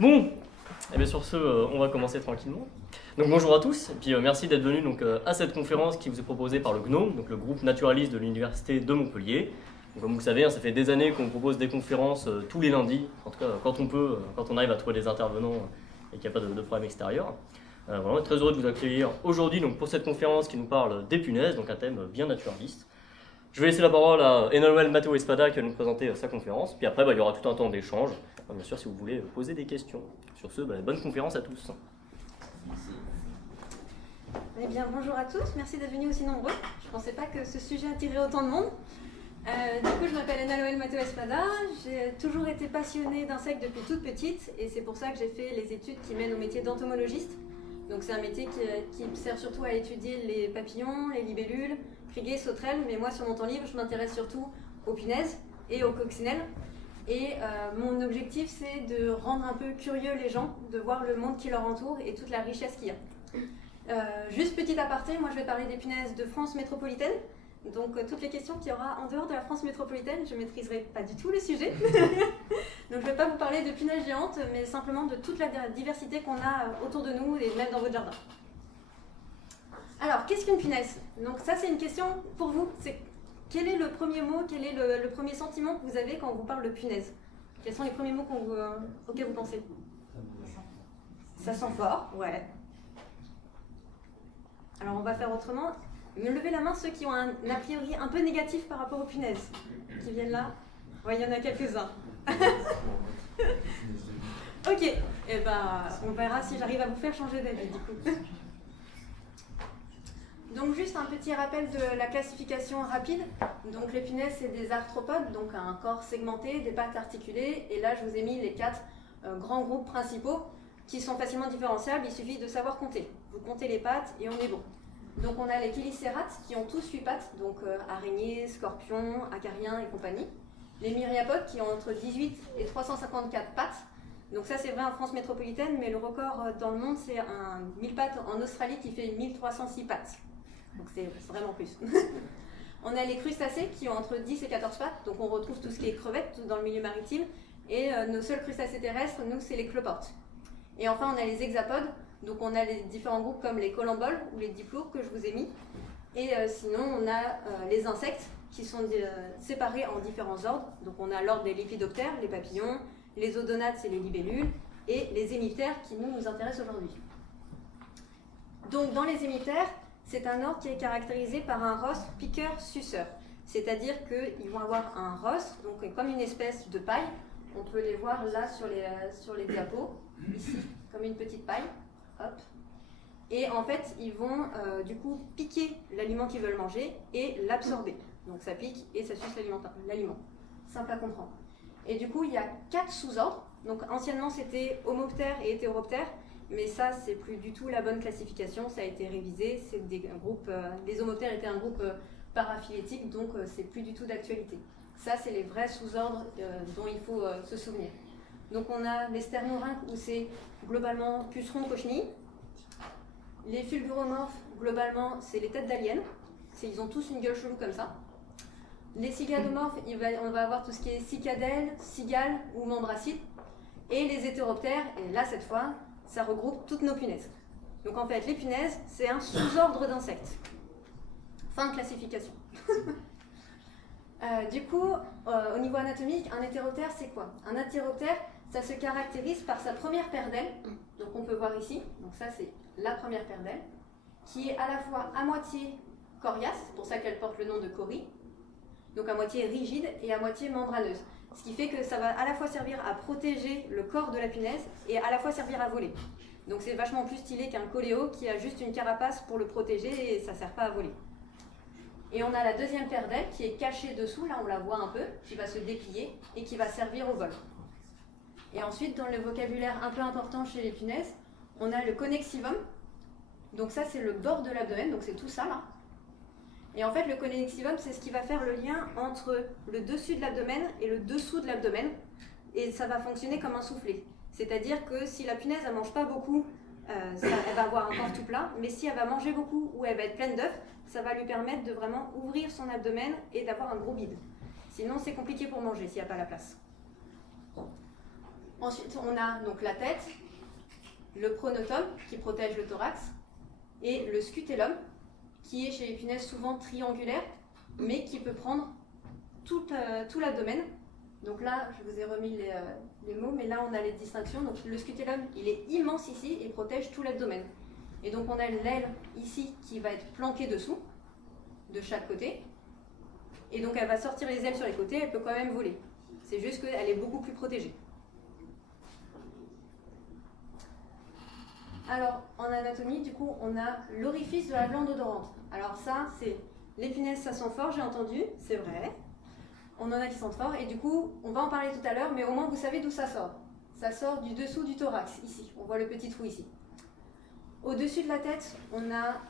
Bon, et bien sur ce, on va commencer tranquillement. Donc bonjour à tous, et puis merci d'être venus à cette conférence qui vous est proposée par le GNOME, donc le groupe naturaliste de l'Université de Montpellier. Donc, comme vous le savez, ça fait des années qu'on propose des conférences tous les lundis, en tout cas quand on peut, quand on arrive à trouver des intervenants et qu'il n'y a pas de problème extérieur. Voilà, on est très heureux de vous accueillir aujourd'hui pour cette conférence qui nous parle des punaises, donc un thème bien naturaliste. Je vais laisser la parole à Emanuel Matteo Espada qui va nous présenter sa conférence, puis après il y aura tout un temps d'échange, bien sûr si vous voulez poser des questions. Sur ce, bonne conférence à tous. Eh bien, bonjour à tous, merci d'être venus aussi nombreux. Je ne pensais pas que ce sujet attirerait autant de monde. Du coup, je m'appelle Emanuel Matteo Espada, j'ai toujours été passionnée d'insectes depuis toute petite et c'est pour ça que j'ai fait les études qui mènent au métier d'entomologiste. Donc c'est un métier qui sert surtout à étudier les papillons, les libellules, criguets, sauterelles, mais moi sur mon temps libre, je m'intéresse surtout aux punaises et aux coccinelles. Et mon objectif, c'est de rendre un peu curieux les gens, de voir le monde qui leur entoure et toute la richesse qu'il y a. Juste petit aparté, moi je vais parler des punaises de France métropolitaine. Donc toutes les questions qu'il y aura en dehors de la France métropolitaine, je ne maîtriserai pas du tout le sujet. Donc je ne vais pas vous parler de punaises géantes, mais simplement de toute la diversité qu'on a autour de nous et même dans votre jardin. Alors, qu'est-ce qu'une punaise? Donc ça c'est une question pour vous. Quel est le premier mot, quel est le premier sentiment que vous avez quand on vous parle de punaise? Quels sont les premiers mots auxquels vous pensez? Ça sent fort, ouais. Alors on va faire autrement. Levez la main ceux qui ont un a priori un peu négatif par rapport aux punaises. Qui viennent là? Oui, il y en a quelques-uns. Ok, et on verra si j'arrive à vous faire changer d'avis du coup. Donc juste un petit rappel de la classification rapide. Donc les punaises c'est des arthropodes, donc un corps segmenté, des pattes articulées. Et là je vous ai mis les 4 grands groupes principaux qui sont facilement différenciables, il suffit de savoir compter. Vous comptez les pattes et on est bon. Donc on a les chélicérates qui ont tous 8 pattes, donc araignées, scorpions, acariens et compagnie. Les myriapodes qui ont entre 18 et 354 pattes. Donc ça c'est vrai en France métropolitaine, mais le record dans le monde c'est un 1000 pattes en Australie qui fait 1306 pattes. Donc c'est vraiment plus. On a les crustacés qui ont entre 10 et 14 pattes, donc on retrouve tout ce qui est crevettes dans le milieu maritime. Et nos seuls crustacés terrestres, nous c'est les cloportes. Et enfin on a les hexapodes. Donc on a les différents groupes comme les colamboles ou les diploures que je vous ai mis. Et sinon on a les insectes qui sont séparés en différents ordres. Donc on a l'ordre des lépidoptères, les papillons, les odonates c'est les libellules, et les hémiptères qui nous intéressent aujourd'hui. Donc dans les hémiptères, c'est un ordre qui est caractérisé par un rostre piqueur-suceur. C'est-à-dire qu'ils vont avoir un rostre, donc comme une espèce de paille. On peut les voir là sur les diapos, ici, comme une petite paille. Hop. Et en fait, ils vont du coup piquer l'aliment qu'ils veulent manger et l'absorber. Donc ça pique et ça suce l'aliment. Simple à comprendre. Et du coup, il y a 4 sous-ordres. Donc anciennement, c'était homoptères et hétéroptères, mais ça, c'est plus du tout la bonne classification. Ça a été révisé. C'est des groupes. Les homoptères étaient un groupe paraphylétique, donc c'est plus du tout d'actualité. Ça, c'est les vrais sous-ordres dont il faut se souvenir. Donc on a les sternorhynques où c'est globalement pucerons, cochenilles. Les fulguromorphes, globalement, c'est les têtes d'aliens. Ils ont tous une gueule chelou comme ça. Les cicadomorphes, on va avoir tout ce qui est cicadelles, cigales ou membracides. Et les hétéroptères, et là cette fois, ça regroupe toutes nos punaises. Donc en fait, les punaises, c'est un sous-ordre d'insectes. Fin de classification. Du coup, au niveau anatomique, un hétéroptère, c'est quoi? Un hétéroptère, ça se caractérise par sa première paire d'ailes, donc on peut voir ici, donc ça c'est la première paire d'ailes, qui est à la fois à moitié coriace, c'est pour ça qu'elle porte le nom de corie, donc à moitié rigide et à moitié membraneuse. Ce qui fait que ça va à la fois servir à protéger le corps de la punaise et à la fois servir à voler. Donc c'est vachement plus stylé qu'un coléo qui a juste une carapace pour le protéger et ça ne sert pas à voler. Et on a la deuxième paire d'ailes qui est cachée dessous, là on la voit un peu, qui va se déplier et qui va servir au vol. Et ensuite, dans le vocabulaire un peu important chez les punaises, on a le connexivum. Donc ça, c'est le bord de l'abdomen, donc c'est tout ça là. Et en fait, le connexivum, c'est ce qui va faire le lien entre le dessus de l'abdomen et le dessous de l'abdomen. Et ça va fonctionner comme un soufflet. C'est-à-dire que si la punaise, elle mange pas beaucoup, elle va avoir un corps tout plat. Mais si elle va manger beaucoup ou elle va être pleine d'œufs, ça va lui permettre de vraiment ouvrir son abdomen et d'avoir un gros bide. Sinon, c'est compliqué pour manger s'il n'y a pas la place. Ensuite, on a donc la tête, le pronotum qui protège le thorax et le scutellum qui est chez les punaises souvent triangulaire mais qui peut prendre tout l'abdomen. Donc là, je vous ai remis les mots, mais là on a les distinctions. Donc le scutellum, il est immense ici et protège tout l'abdomen. Et donc on a l'aile ici qui va être planquée dessous, de chaque côté. Et donc elle va sortir les ailes sur les côtés, elle peut quand même voler. C'est juste qu'elle est beaucoup plus protégée. Alors, en anatomie, du coup, on a l'orifice de la glande odorante. Alors ça, c'est... Les punaises, ça sent fort, j'ai entendu, c'est vrai. On en a qui sentent fort, et du coup, on va en parler tout à l'heure, mais au moins vous savez d'où ça sort. Ça sort du dessous du thorax, ici. On voit le petit trou ici. Au-dessus de la tête, on a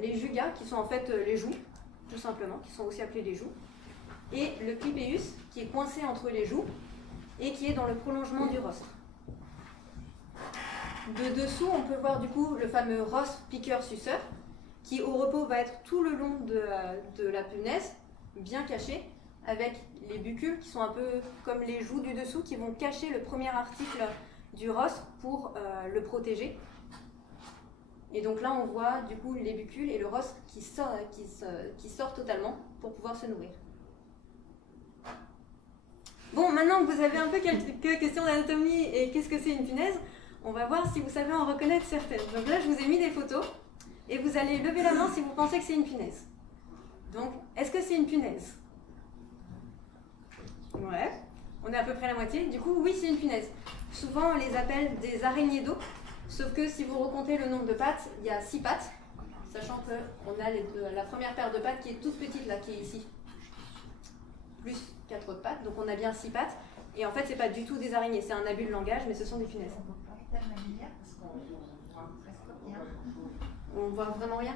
les jugas, qui sont en fait les joues, tout simplement, qui sont aussi appelés les joues. Et le clipéus, qui est coincé entre les joues, et qui est dans le prolongement du rostre. De dessous, on peut voir du coup le fameux rostre piqueur-suceur, qui au repos va être tout le long de la punaise, bien caché, avec les buccules qui sont un peu comme les joues du dessous, qui vont cacher le premier article du rostre pour le protéger. Et donc là, on voit du coup les buccules et le rostre qui sort totalement pour pouvoir se nourrir. Bon, maintenant que vous avez un peu quelques questions d'anatomie et qu'est-ce que c'est une punaise, on va voir si vous savez en reconnaître certaines. Donc là, je vous ai mis des photos et vous allez lever la main si vous pensez que c'est une punaise. Donc, est-ce que c'est une punaise? Ouais, on est à peu près à la moitié. Du coup, oui, c'est une punaise. Souvent, on les appelle des araignées d'eau, sauf que si vous recomptez le nombre de pattes, il y a 6 pattes, sachant qu'on a la première paire de pattes qui est toute petite, là, qui est ici, plus 4 autres pattes, donc on a bien 6 pattes. Et en fait, c'est pas du tout des araignées, c'est un abus de langage, mais ce sont des punaises. On voit vraiment rien.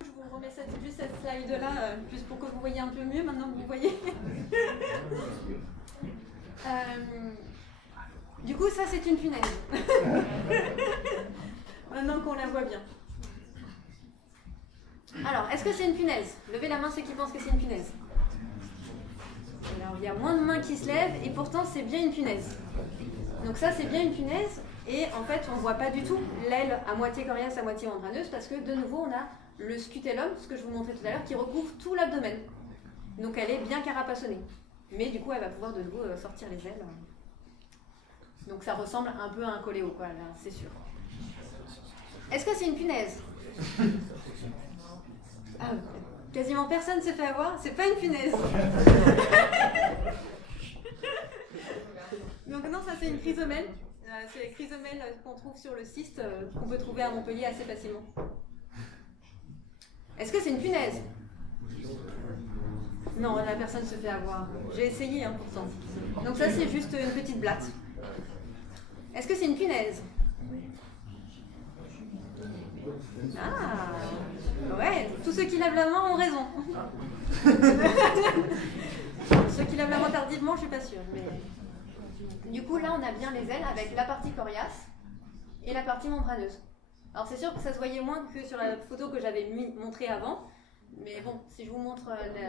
Je vous remets juste cette slide-là, juste pour que vous voyez un peu mieux, maintenant que vous voyez. Du coup, ça, c'est une punaise. Maintenant qu'on la voit bien. Alors, est-ce que c'est une punaise? Levez la main ceux qui pensent que c'est une punaise. Alors, il y a moins de mains qui se lèvent, et pourtant, c'est bien une punaise. Donc ça, c'est bien une punaise, et en fait, on ne voit pas du tout l'aile à moitié coriace, à moitié membraneuse, parce que de nouveau, on a le scutellum, ce que je vous montrais tout à l'heure, qui recouvre tout l'abdomen. Donc elle est bien carapassonnée. Mais du coup, elle va pouvoir de nouveau sortir les ailes. Donc ça ressemble un peu à un coléo, quoi, là, c'est sûr. Est-ce que c'est une punaise? Ah, quasiment personne se fait avoir, c'est pas une punaise. Donc non, ça c'est une chrysomèle. C'est les chrysomèles qu'on trouve sur le cyste, qu'on peut trouver à Montpellier assez facilement. Est-ce que c'est une punaise? Non, la personne se fait avoir. J'ai essayé, hein, pourtant. Donc ça c'est juste une petite blatte. Est-ce que c'est une punaise? Ah, ouais, tous ceux qui lèvent la main ont raison. Ceux qui lèvent la main tardivement, je suis pas sûre. Mais... Du coup, là, on a bien les ailes avec la partie coriace et la partie membraneuse. Alors, c'est sûr que ça se voyait moins que sur la photo que j'avais montrée avant. Mais bon, si je vous montre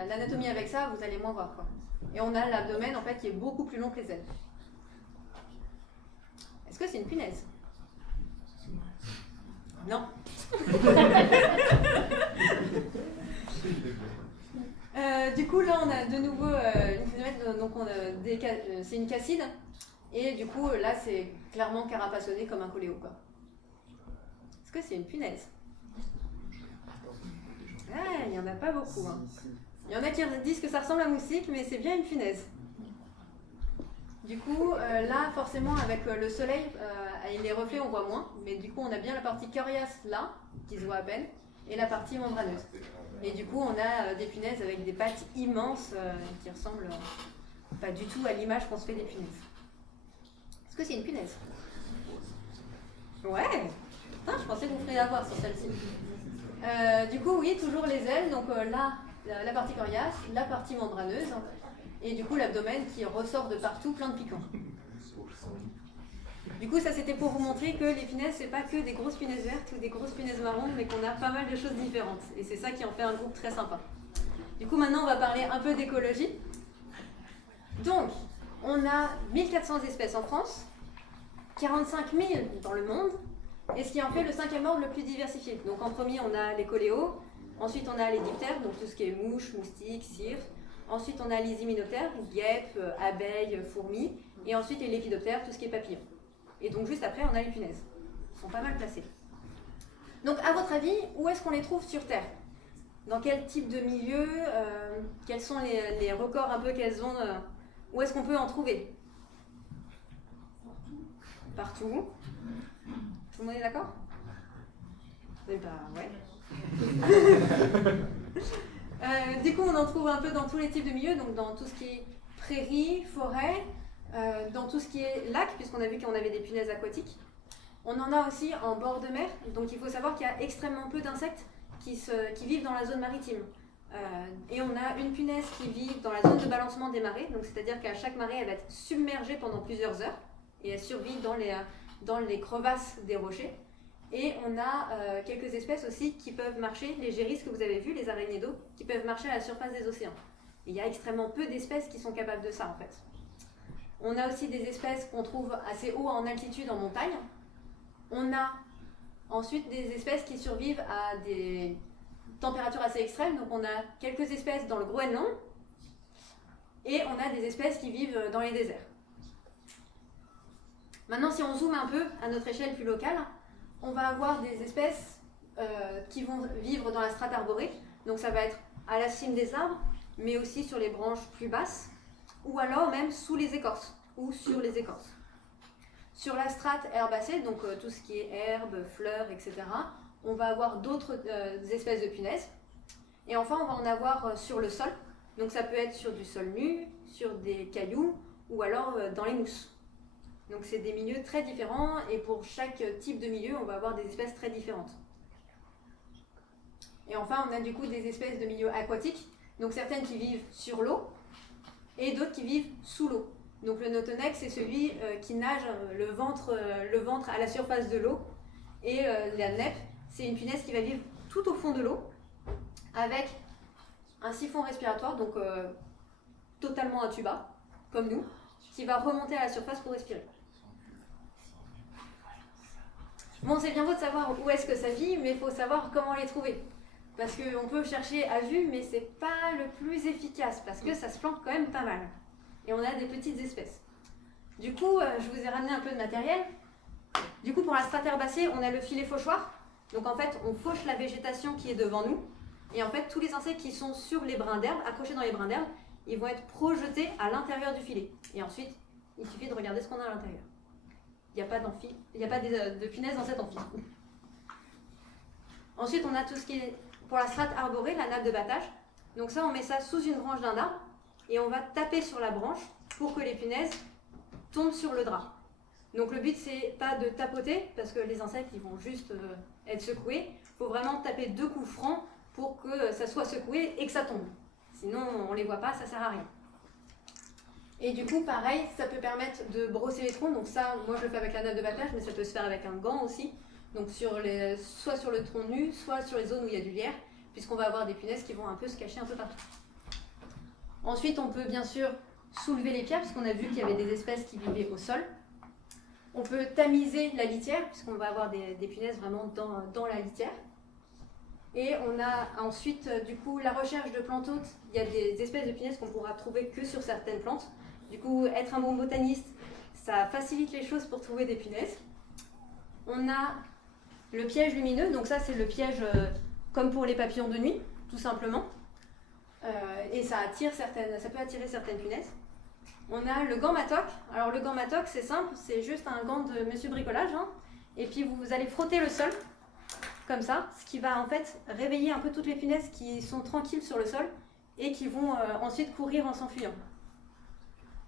l'anatomie avec ça, vous allez moins voir, quoi. Et on a l'abdomen, en fait, qui est beaucoup plus long que les ailes. Est-ce que c'est une punaise? Non. Du coup, là, on a de nouveau une fenêtre, donc c'est une casside. Et du coup, là, c'est clairement carapassonné comme un coléo, quoi. Est-ce que c'est une punaise? Ah, il n'y en a pas beaucoup. Hein. Il y en a qui disent que ça ressemble à un moustique, mais c'est bien une punaise. Du coup, là, forcément, avec le soleil et les reflets, on voit moins. Mais du coup, on a bien la partie coriace là, qui se voit à peine, et la partie membraneuse. Et du coup, on a des punaises avec des pattes immenses qui ressemblent pas du tout à l'image qu'on se fait des punaises. Est-ce que c'est une punaise? Ouais. Putain, je pensais que vous feriez avoir sur celle-ci. Du coup, oui, toujours les ailes. Donc là, la partie coriace, la partie membraneuse. Et du coup, l'abdomen qui ressort de partout, plein de piquants. Du coup, ça c'était pour vous montrer que les punaises, c'est pas que des grosses punaises vertes ou des grosses punaises marron, mais qu'on a pas mal de choses différentes. Et c'est ça qui en fait un groupe très sympa. Du coup, maintenant, on va parler un peu d'écologie. Donc, on a 1400 espèces en France, 45 000 dans le monde, et ce qui en fait le 5e ordre le plus diversifié. Donc, en premier, on a les coléos, ensuite, on a les diptères, donc tout ce qui est mouches, moustiques, cires. Ensuite, on a les hyménoptères, guêpes, abeilles, fourmis, et ensuite les lépidoptères, tout ce qui est papillons. Et donc, juste après, on a les punaises. Ils sont pas mal placés. Donc, à votre avis, où est-ce qu'on les trouve sur Terre? Dans quel type de milieu? Quels sont les records un peu qu'elles ont? Où est-ce qu'on peut en trouver? Partout. Tout le monde est d'accord? Eh ben, ouais. Du coup, on en trouve un peu dans tous les types de milieux, donc dans tout ce qui est prairies, forêts, dans tout ce qui est lac, puisqu'on a vu qu'on avait des punaises aquatiques. On en a aussi en bord de mer, donc il faut savoir qu'il y a extrêmement peu d'insectes qui vivent dans la zone maritime. Et on a une punaise qui vit dans la zone de balancement des marées, donc c'est-à-dire qu'à chaque marée, elle va être submergée pendant plusieurs heures, et elle survit dans les crevasses des rochers. Et on a quelques espèces aussi qui peuvent marcher, les gérisses que vous avez vues, les araignées d'eau, qui peuvent marcher à la surface des océans. Et il y a extrêmement peu d'espèces qui sont capables de ça en fait. On a aussi des espèces qu'on trouve assez haut en altitude en montagne. On a ensuite des espèces qui survivent à des températures assez extrêmes. Donc on a quelques espèces dans le Groenland et on a des espèces qui vivent dans les déserts. Maintenant, si on zoome un peu à notre échelle plus locale, on va avoir des espèces qui vont vivre dans la strate arborée. Donc ça va être à la cime des arbres, mais aussi sur les branches plus basses, ou alors même sous les écorces, ou sur les écorces. Sur la strate herbacée, donc tout ce qui est herbes, fleurs, etc., on va avoir d'autres espèces de punaises. Et enfin, on va en avoir sur le sol. Donc ça peut être sur du sol nu, sur des cailloux, ou alors dans les mousses. Donc c'est des milieux très différents, et pour chaque type de milieu, on va avoir des espèces très différentes. Et enfin, on a du coup des espèces de milieux aquatiques, donc certaines qui vivent sur l'eau, et d'autres qui vivent sous l'eau. Donc le notonex, c'est celui qui nage le ventre à la surface de l'eau, et la neppe, c'est une punaise qui va vivre tout au fond de l'eau, avec un siphon respiratoire, donc totalement un tuba, comme nous, qui va remonter à la surface pour respirer. Bon, c'est bien beau de savoir où est-ce que ça vit, mais il faut savoir comment les trouver. Parce qu'on peut chercher à vue, mais c'est pas le plus efficace, parce que ça se plante quand même pas mal. Et on a des petites espèces. Du coup, je vous ai ramené un peu de matériel. Du coup, pour la strate herbacée, on a le filet fauchoir. Donc en fait, on fauche la végétation qui est devant nous. Et en fait, tous les insectes qui sont sur les brins d'herbe, accrochés dans les brins d'herbe, ils vont être projetés à l'intérieur du filet. Et ensuite, il suffit de regarder ce qu'on a à l'intérieur. Il n'y a pas de punaises dans cet amphi. Ensuite, on a tout ce qui est, pour la strate arborée, la nappe de battage. Donc ça, on met ça sous une branche d'un arbre et on va taper sur la branche pour que les punaises tombent sur le drap. Donc le but, c'est pas de tapoter, parce que les insectes, ils vont juste être secoués. Il faut vraiment taper 2 coups francs pour que ça soit secoué et que ça tombe. Sinon, on ne les voit pas, ça ne sert à rien. Et du coup, pareil, ça peut permettre de brosser les troncs. Donc ça, moi je le fais avec la nappe de battage, mais ça peut se faire avec un gant aussi. Donc soit sur le tronc nu, soit sur les zones où il y a du lierre, puisqu'on va avoir des punaises qui vont un peu se cacher un peu partout. Ensuite, on peut bien sûr soulever les pierres, puisqu'on a vu qu'il y avait des espèces qui vivaient au sol. On peut tamiser la litière, puisqu'on va avoir des punaises vraiment dans la litière. Et on a ensuite, du coup, la recherche de plantes hôtes. Il y a des espèces de punaises qu'on pourra trouver que sur certaines plantes. Du coup, être un bon botaniste, ça facilite les choses pour trouver des punaises. On a le piège lumineux. Donc ça, c'est le piège comme pour les papillons de nuit, tout simplement. Et ça peut attirer certaines punaises. On a le gant Matoc. Alors le gant Matoc, c'est simple, c'est juste un gant de Monsieur Bricolage. Hein. Et puis vous allez frotter le sol, comme ça, ce qui va en fait réveiller un peu toutes les punaises qui sont tranquilles sur le sol et qui vont ensuite courir en s'enfuyant.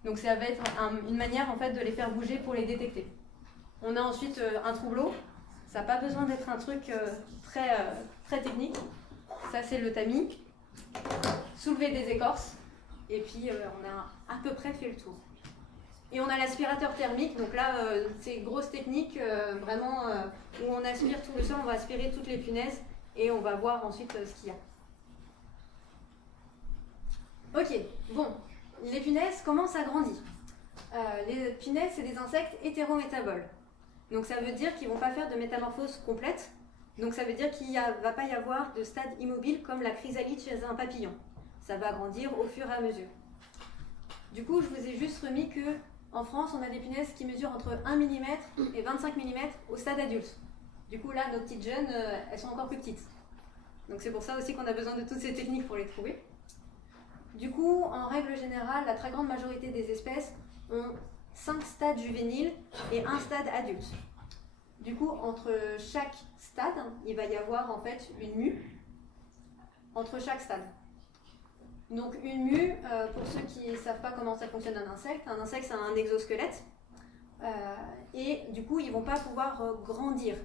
Donc ça va être une manière en fait de les faire bouger pour les détecter. On a ensuite un troubleau. Ça n'a pas besoin d'être un truc très technique. Ça c'est le tamis. Soulever des écorces. Et puis on a à peu près fait le tour. Et on a l'aspirateur thermique, donc là c'est grosse technique, vraiment où on aspire tout le sol, on va aspirer toutes les punaises et on va voir ensuite ce qu'il y a. Ok, bon, les punaises commencent à grandir. Les punaises, c'est des insectes hétérométaboles. Donc ça veut dire qu'ils ne vont pas faire de métamorphose complète. Donc ça veut dire qu'il ne va pas y avoir de stade immobile comme la chrysalide chez un papillon. Ça va grandir au fur et à mesure. Du coup, je vous ai juste remis que en France, on a des punaises qui mesurent entre 1 mm et 25 mm au stade adulte. Du coup, là, nos petites jeunes, elles sont encore plus petites. Donc c'est pour ça aussi qu'on a besoin de toutes ces techniques pour les trouver. Du coup, en règle générale, la très grande majorité des espèces ont 5 stades juvéniles et 1 stade adulte. Du coup, entre chaque stade, il va y avoir en fait une mue entre chaque stade. Donc une mue, pour ceux qui ne savent pas comment ça fonctionne un insecte c'est un exosquelette. Et du coup, ils ne vont pas pouvoir grandir.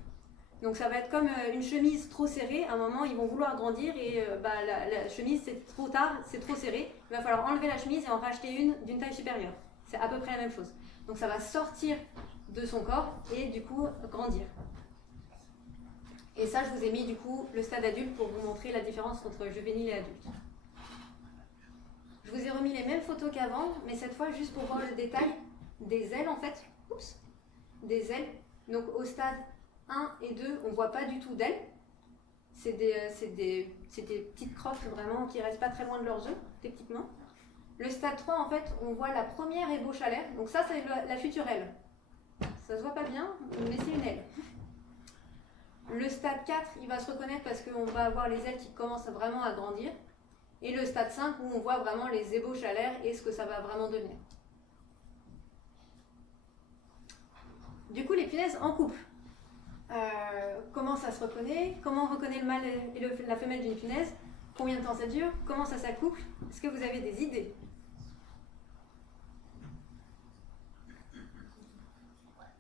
Donc ça va être comme une chemise trop serrée. À un moment, ils vont vouloir grandir et la chemise, c'est trop tard, c'est trop serré. Il va falloir enlever la chemise et en racheter une d'une taille supérieure. C'est à peu près la même chose. Donc ça va sortir de son corps et du coup grandir. Et ça, je vous ai mis du coup le stade adulte pour vous montrer la différence entre juvénile et adulte. Je vous ai remis les mêmes photos qu'avant, mais cette fois juste pour voir le détail des ailes en fait. Oups, des ailes. Donc au stade 1 et 2, on ne voit pas du tout d'ailes. C'est des petites crottes vraiment qui ne restent pas très loin de leurs œufs, techniquement. Le stade 3, en fait, on voit la première ébauche à l'air. Donc ça, c'est la future aile. Ça ne se voit pas bien, mais c'est une aile. Le stade 4, il va se reconnaître parce qu'on va avoir les ailes qui commencent vraiment à grandir. Et le stade 5, où on voit vraiment les ébauches à l'air et ce que ça va vraiment devenir. Du coup, les punaises en couple. Comment ça se reconnaît? Comment on reconnaît le mâle et la femelle d'une punaise? Combien de temps ça dure? Comment ça s'accouple? Est-ce que vous avez des idées?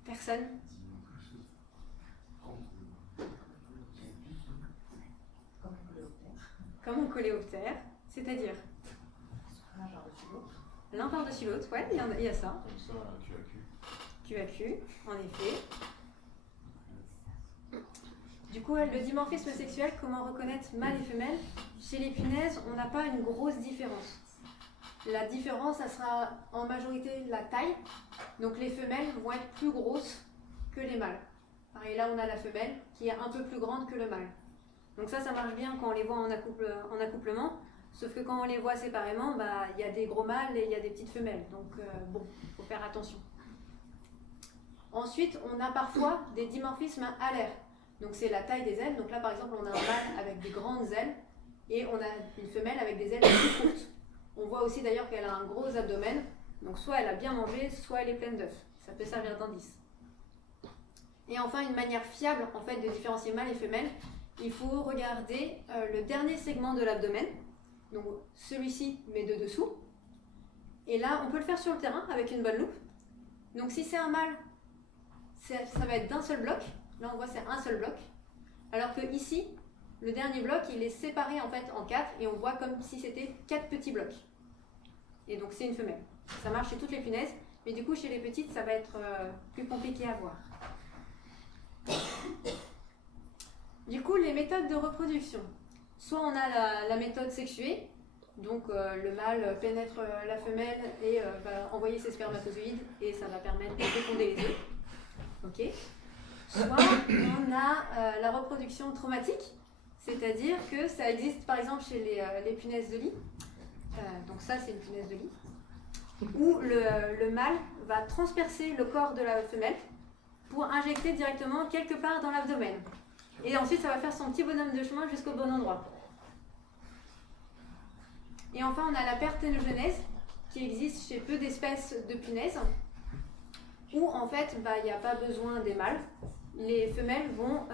Personne? Comme un coléoptère, c'est-à-dire l'un par-dessus l'autre, ouais, il y a ça. Comme ça, QAQ, en effet. Du coup, le dimorphisme sexuel, comment reconnaître mâle et femelle? Chez les punaises, on n'a pas une grosse différence. La différence, ça sera en majorité la taille. Donc les femelles vont être plus grosses que les mâles. Pareil, là on a la femelle qui est un peu plus grande que le mâle. Donc ça marche bien quand on les voit en accouplement. Sauf que quand on les voit séparément, il y a des gros mâles et il y a des petites femelles. Donc bon, il faut faire attention. Ensuite, on a parfois des dimorphismes alaires. Donc c'est la taille des ailes. Donc là par exemple, on a un mâle avec des grandes ailes et on a une femelle avec des ailes plus courtes. On voit aussi d'ailleurs qu'elle a un gros abdomen. Donc soit elle a bien mangé, soit elle est pleine d'œufs. Ça peut servir d'indice. Et enfin, une manière fiable en fait de différencier mâle et femelle, il faut regarder le dernier segment de l'abdomen. Donc celui-ci mais de dessous. Et là, on peut le faire sur le terrain avec une bonne loupe. Donc si c'est un mâle, ça va être d'un seul bloc. Là, on voit c'est un seul bloc. Alors que ici, le dernier bloc, il est séparé en fait en 4 et on voit comme si c'était 4 petits blocs. Et donc c'est une femelle. Ça marche chez toutes les punaises, mais du coup chez les petites, ça va être plus compliqué à voir. Du coup, les méthodes de reproduction. Soit on a la méthode sexuée, donc le mâle pénètre la femelle et va envoyer ses spermatozoïdes et ça va permettre de féconder les œufs. Ok. Soit on a la reproduction traumatique, c'est-à-dire que ça existe par exemple chez les punaises de lit. Donc ça c'est une punaise de lit, où le mâle va transpercer le corps de la femelle pour injecter directement quelque part dans l'abdomen. Et ensuite ça va faire son petit bonhomme de chemin jusqu'au bon endroit. Et enfin on a la parthénogenèse qui existe chez peu d'espèces de punaises, où en fait il n'y a pas besoin des mâles. Les femelles vont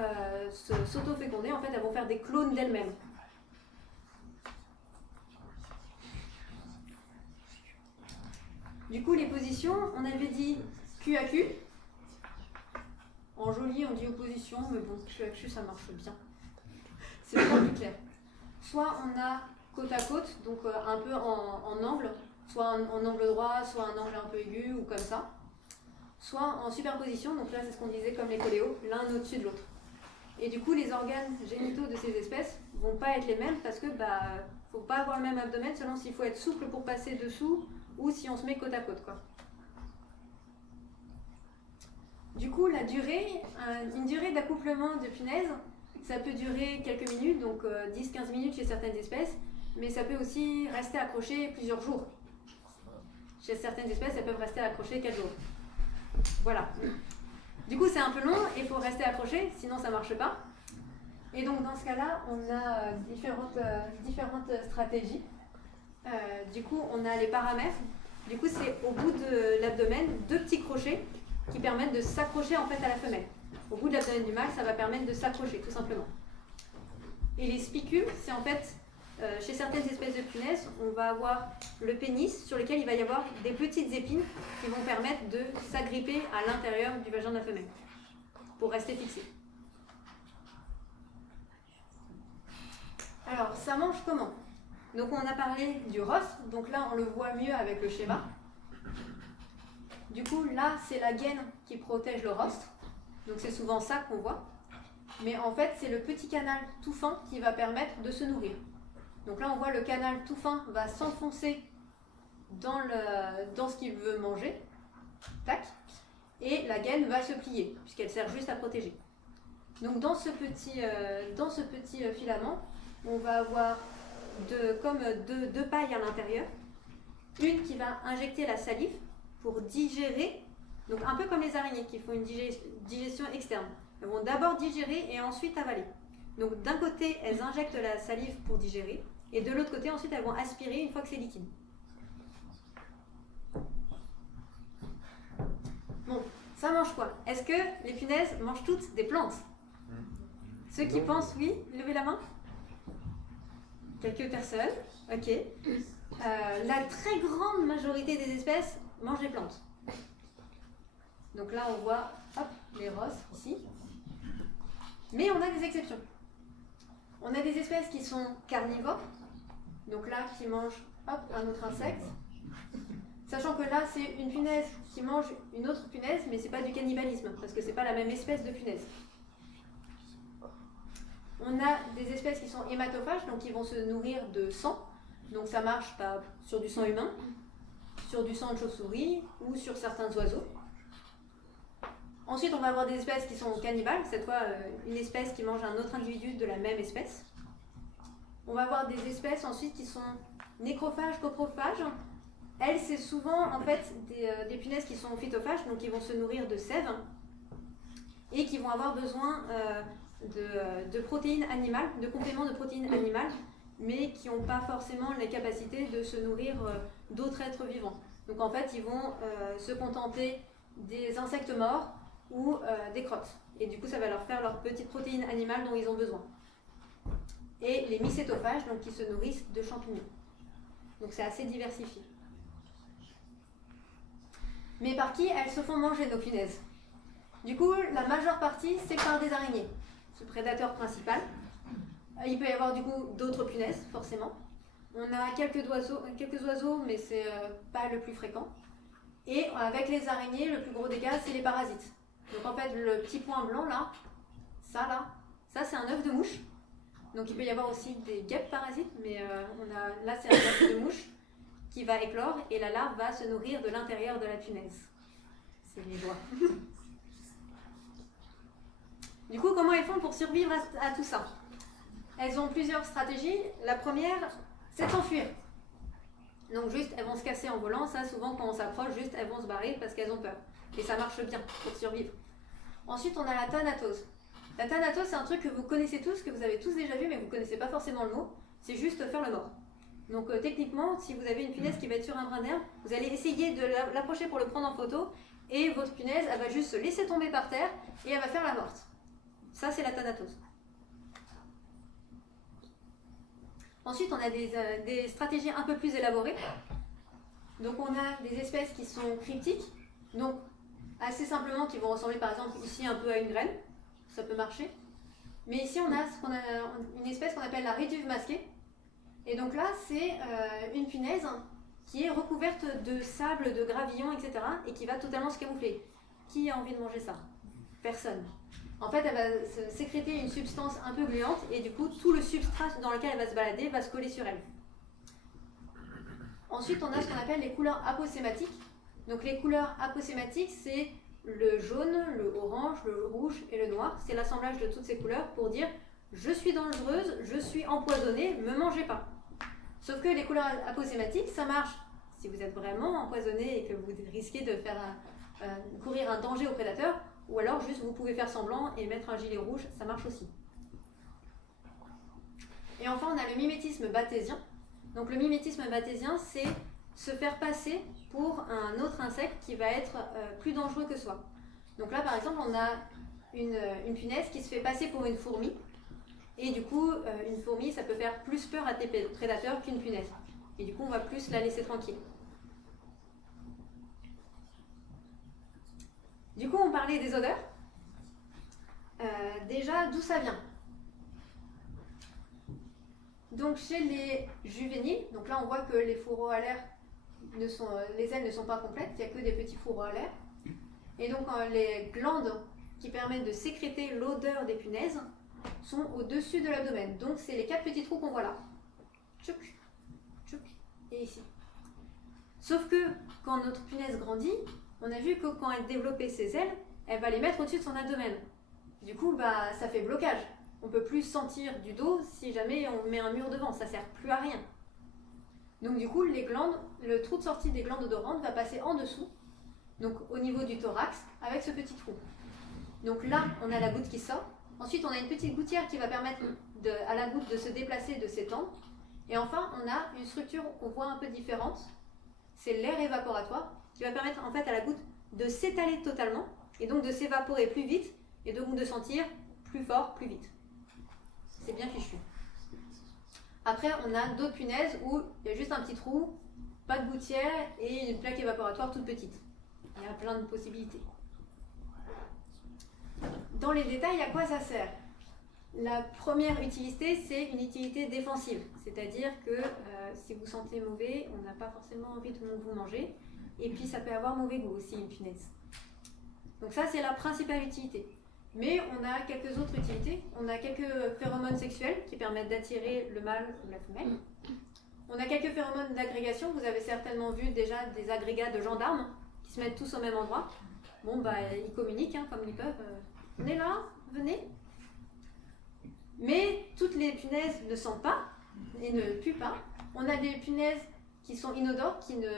s'auto-féconder, en fait elles vont faire des clones d'elles-mêmes. Du coup les positions, on avait dit QAQ. En joli on dit opposition, mais bon QAQ ça marche bien. C'est vraiment plus clair. Soit on a côte à côte, donc un peu en angle, soit en angle droit, soit un angle un peu aigu ou comme ça. Soit en superposition, donc là c'est ce qu'on disait comme les coléos, l'un au-dessus de l'autre. Et du coup les organes génitaux de ces espèces vont pas être les mêmes parce que faut pas avoir le même abdomen selon s'il faut être souple pour passer dessous ou si on se met côte à côte, quoi. Du coup, la durée, une durée d'accouplement de punaises, ça peut durer quelques minutes, donc 10-15 minutes chez certaines espèces, mais ça peut aussi rester accroché plusieurs jours. Chez certaines espèces, elles peuvent rester accrochées 4 jours. Voilà. Du coup, c'est un peu long et il faut rester accroché, sinon ça ne marche pas. Et donc, dans ce cas-là, on a différentes stratégies. Du coup, on a les paramètres. Du coup, c'est au bout de l'abdomen, 2 petits crochets qui permettent de s'accrocher en fait à la femelle. Au bout de l'abdomen du mâle, ça va permettre de s'accrocher, tout simplement. Et les spicules, c'est en fait, chez certaines espèces de punaises, on va avoir le pénis sur lequel il va y avoir des petites épines qui vont permettre de s'agripper à l'intérieur du vagin de la femelle pour rester fixé. Alors, ça mange comment? Donc, on a parlé du rostre, donc là, on le voit mieux avec le schéma. Du coup, là, c'est la gaine qui protège le rostre. Donc, c'est souvent ça qu'on voit. Mais en fait, c'est le petit canal tout fin qui va permettre de se nourrir. Donc là, on voit le canal tout fin va s'enfoncer dans ce qu'il veut manger. Tac. Et la gaine va se plier, puisqu'elle sert juste à protéger. Donc, dans ce petit filament, on va avoir deux pailles à l'intérieur. Une qui va injecter la salive pour digérer, donc un peu comme les araignées qui font une digestion externe. Elles vont d'abord digérer et ensuite avaler. Donc d'un côté, elles injectent la salive pour digérer, et de l'autre côté, ensuite, elles vont aspirer une fois que c'est liquide. Bon, ça mange quoi? Est-ce que les punaises mangent toutes des plantes? Ceux qui pensent oui, levez la main. Quelques personnes, ok. La très grande majorité des espèces mangent des plantes. Donc là, on voit hop, les rosses ici. Mais on a des exceptions. On a des espèces qui sont carnivores. Donc là, qui mangent hop, un autre insecte. Sachant que là, c'est une punaise qui mange une autre punaise, mais c'est pas du cannibalisme, parce que c'est pas la même espèce de punaise. On a des espèces qui sont hématophages, donc qui vont se nourrir de sang. Donc ça marche pas sur du sang humain, sur du sang de chauve-souris ou sur certains oiseaux. Ensuite, on va avoir des espèces qui sont cannibales, cette fois une espèce qui mange un autre individu de la même espèce. On va avoir des espèces ensuite qui sont nécrophages, coprophages. Elles, c'est souvent en fait des punaises qui sont phytophages, donc qui vont se nourrir de sève et qui vont avoir besoin de protéines animales, de compléments de protéines animales, mais qui n'ont pas forcément les capacités de se nourrir d'autres êtres vivants. Donc en fait, ils vont se contenter des insectes morts ou des crottes. Et du coup, ça va leur faire leurs petites protéines animales dont ils ont besoin. Et les mycétophages, donc qui se nourrissent de champignons. Donc c'est assez diversifié. Mais par qui elles se font manger, nos punaises? Du coup, la majeure partie, c'est par des araignées. Ce prédateur principal. Il peut y avoir du coup d'autres punaises, forcément. On a quelques oiseaux, mais c'est pas le plus fréquent. Et avec les araignées, le plus gros dégât, c'est les parasites. Donc en fait, le petit point blanc là, ça c'est un œuf de mouche. Donc il peut y avoir aussi des guêpes parasites, mais là c'est un œuf de mouche qui va éclore et la larve va se nourrir de l'intérieur de la punaise. C'est les joies. Du coup, comment elles font pour survivre à tout ça? Elles ont plusieurs stratégies. La première, c'est de s'enfuir. Donc juste, elles vont se casser en volant. Ça, souvent, quand on s'approche, juste, elles vont se barrer parce qu'elles ont peur. Et ça marche bien pour survivre. Ensuite, on a la thanatose. La thanatose, c'est un truc que vous connaissez tous, que vous avez tous déjà vu, mais vous ne connaissez pas forcément le mot. C'est juste faire le mort. Donc techniquement, si vous avez une punaise qui va être sur un brin d'herbe, vous allez essayer de l'approcher pour le prendre en photo, et votre punaise, elle va juste se laisser tomber par terre, et elle va faire la morte. Ça, c'est la thanatose. Ensuite, on a des stratégies un peu plus élaborées. Donc, on a des espèces qui sont cryptiques, donc assez simplement qui vont ressembler par exemple ici un peu à une graine. Ça peut marcher. Mais ici, on a une espèce qu'on appelle la réduve masquée. Et donc là, c'est une punaise qui est recouverte de sable, de gravillons, etc. et qui va totalement se camoufler. Qui a envie de manger ça? Personne. En fait, elle va sécréter une substance un peu gluante et du coup, tout le substrat dans lequel elle va se balader va se coller sur elle. Ensuite, on a ce qu'on appelle les couleurs aposématiques. Donc les couleurs aposématiques, c'est le jaune, le orange, le rouge et le noir. C'est l'assemblage de toutes ces couleurs pour dire « je suis dangereuse, je suis empoisonnée, me mangez pas ». Sauf que les couleurs aposématiques, ça marche si vous êtes vraiment empoisonné et que vous risquez de faire courir un danger au prédateur, ou alors juste vous pouvez faire semblant et mettre un gilet rouge, ça marche aussi. Et enfin, on a le mimétisme bathésien. Donc le mimétisme bathésien, c'est se faire passer pour un autre insecte qui va être plus dangereux que soi. Donc là, par exemple, on a une punaise qui se fait passer pour une fourmi. Et du coup, une fourmi, ça peut faire plus peur à tes prédateurs qu'une punaise. Et du coup, on va plus la laisser tranquille. Du coup, on parlait des odeurs. Déjà, d'où ça vient? Donc, chez les juvéniles, donc là, on voit que les fourreaux alaires, les ailes ne sont pas complètes, il n'y a que des petits fourreaux alaires. Et donc, les glandes qui permettent de sécréter l'odeur des punaises sont au-dessus de l'abdomen. Donc, c'est les 4 petits trous qu'on voit là. Tchouk, tchouk, et ici. Sauf que, quand notre punaise grandit, on a vu que quand elle développait ses ailes, elle va les mettre au-dessus de son abdomen. Du coup, ça fait blocage. On ne peut plus sentir du dos si jamais on met un mur devant, ça ne sert plus à rien. Donc du coup, les glandes, le trou de sortie des glandes odorantes va passer en dessous, donc au niveau du thorax, avec ce petit trou. Donc là, on a la goutte qui sort. Ensuite, on a une petite gouttière qui va permettre à la goutte de se déplacer, de s'étendre. Et enfin, on a une structure qu'on voit un peu différente. C'est l'air évaporatoire, qui va permettre en fait à la goutte de s'étaler totalement, et donc de s'évaporer plus vite, et donc de sentir plus fort, plus vite. C'est bien fichu. Après, on a d'autres punaises où il y a juste un petit trou, pas de gouttière et une plaque évaporatoire toute petite. Il y a plein de possibilités. Dans les détails, à quoi ça sert? La première utilité, c'est une utilité défensive. C'est-à-dire que si vous sentez mauvais, on n'a pas forcément envie de vous manger. Et puis, ça peut avoir mauvais goût aussi, une punaise. Donc ça, c'est la principale utilité. Mais on a quelques autres utilités. On a quelques phéromones sexuels qui permettent d'attirer le mâle ou la femelle. On a quelques phéromones d'agrégation. Vous avez certainement vu déjà des agrégats de gendarmes qui se mettent tous au même endroit. Bon, ils communiquent comme ils peuvent. On est là, venez. Mais toutes les punaises ne sentent pas et ne puent pas. On a des punaises qui sont inodores, qui ne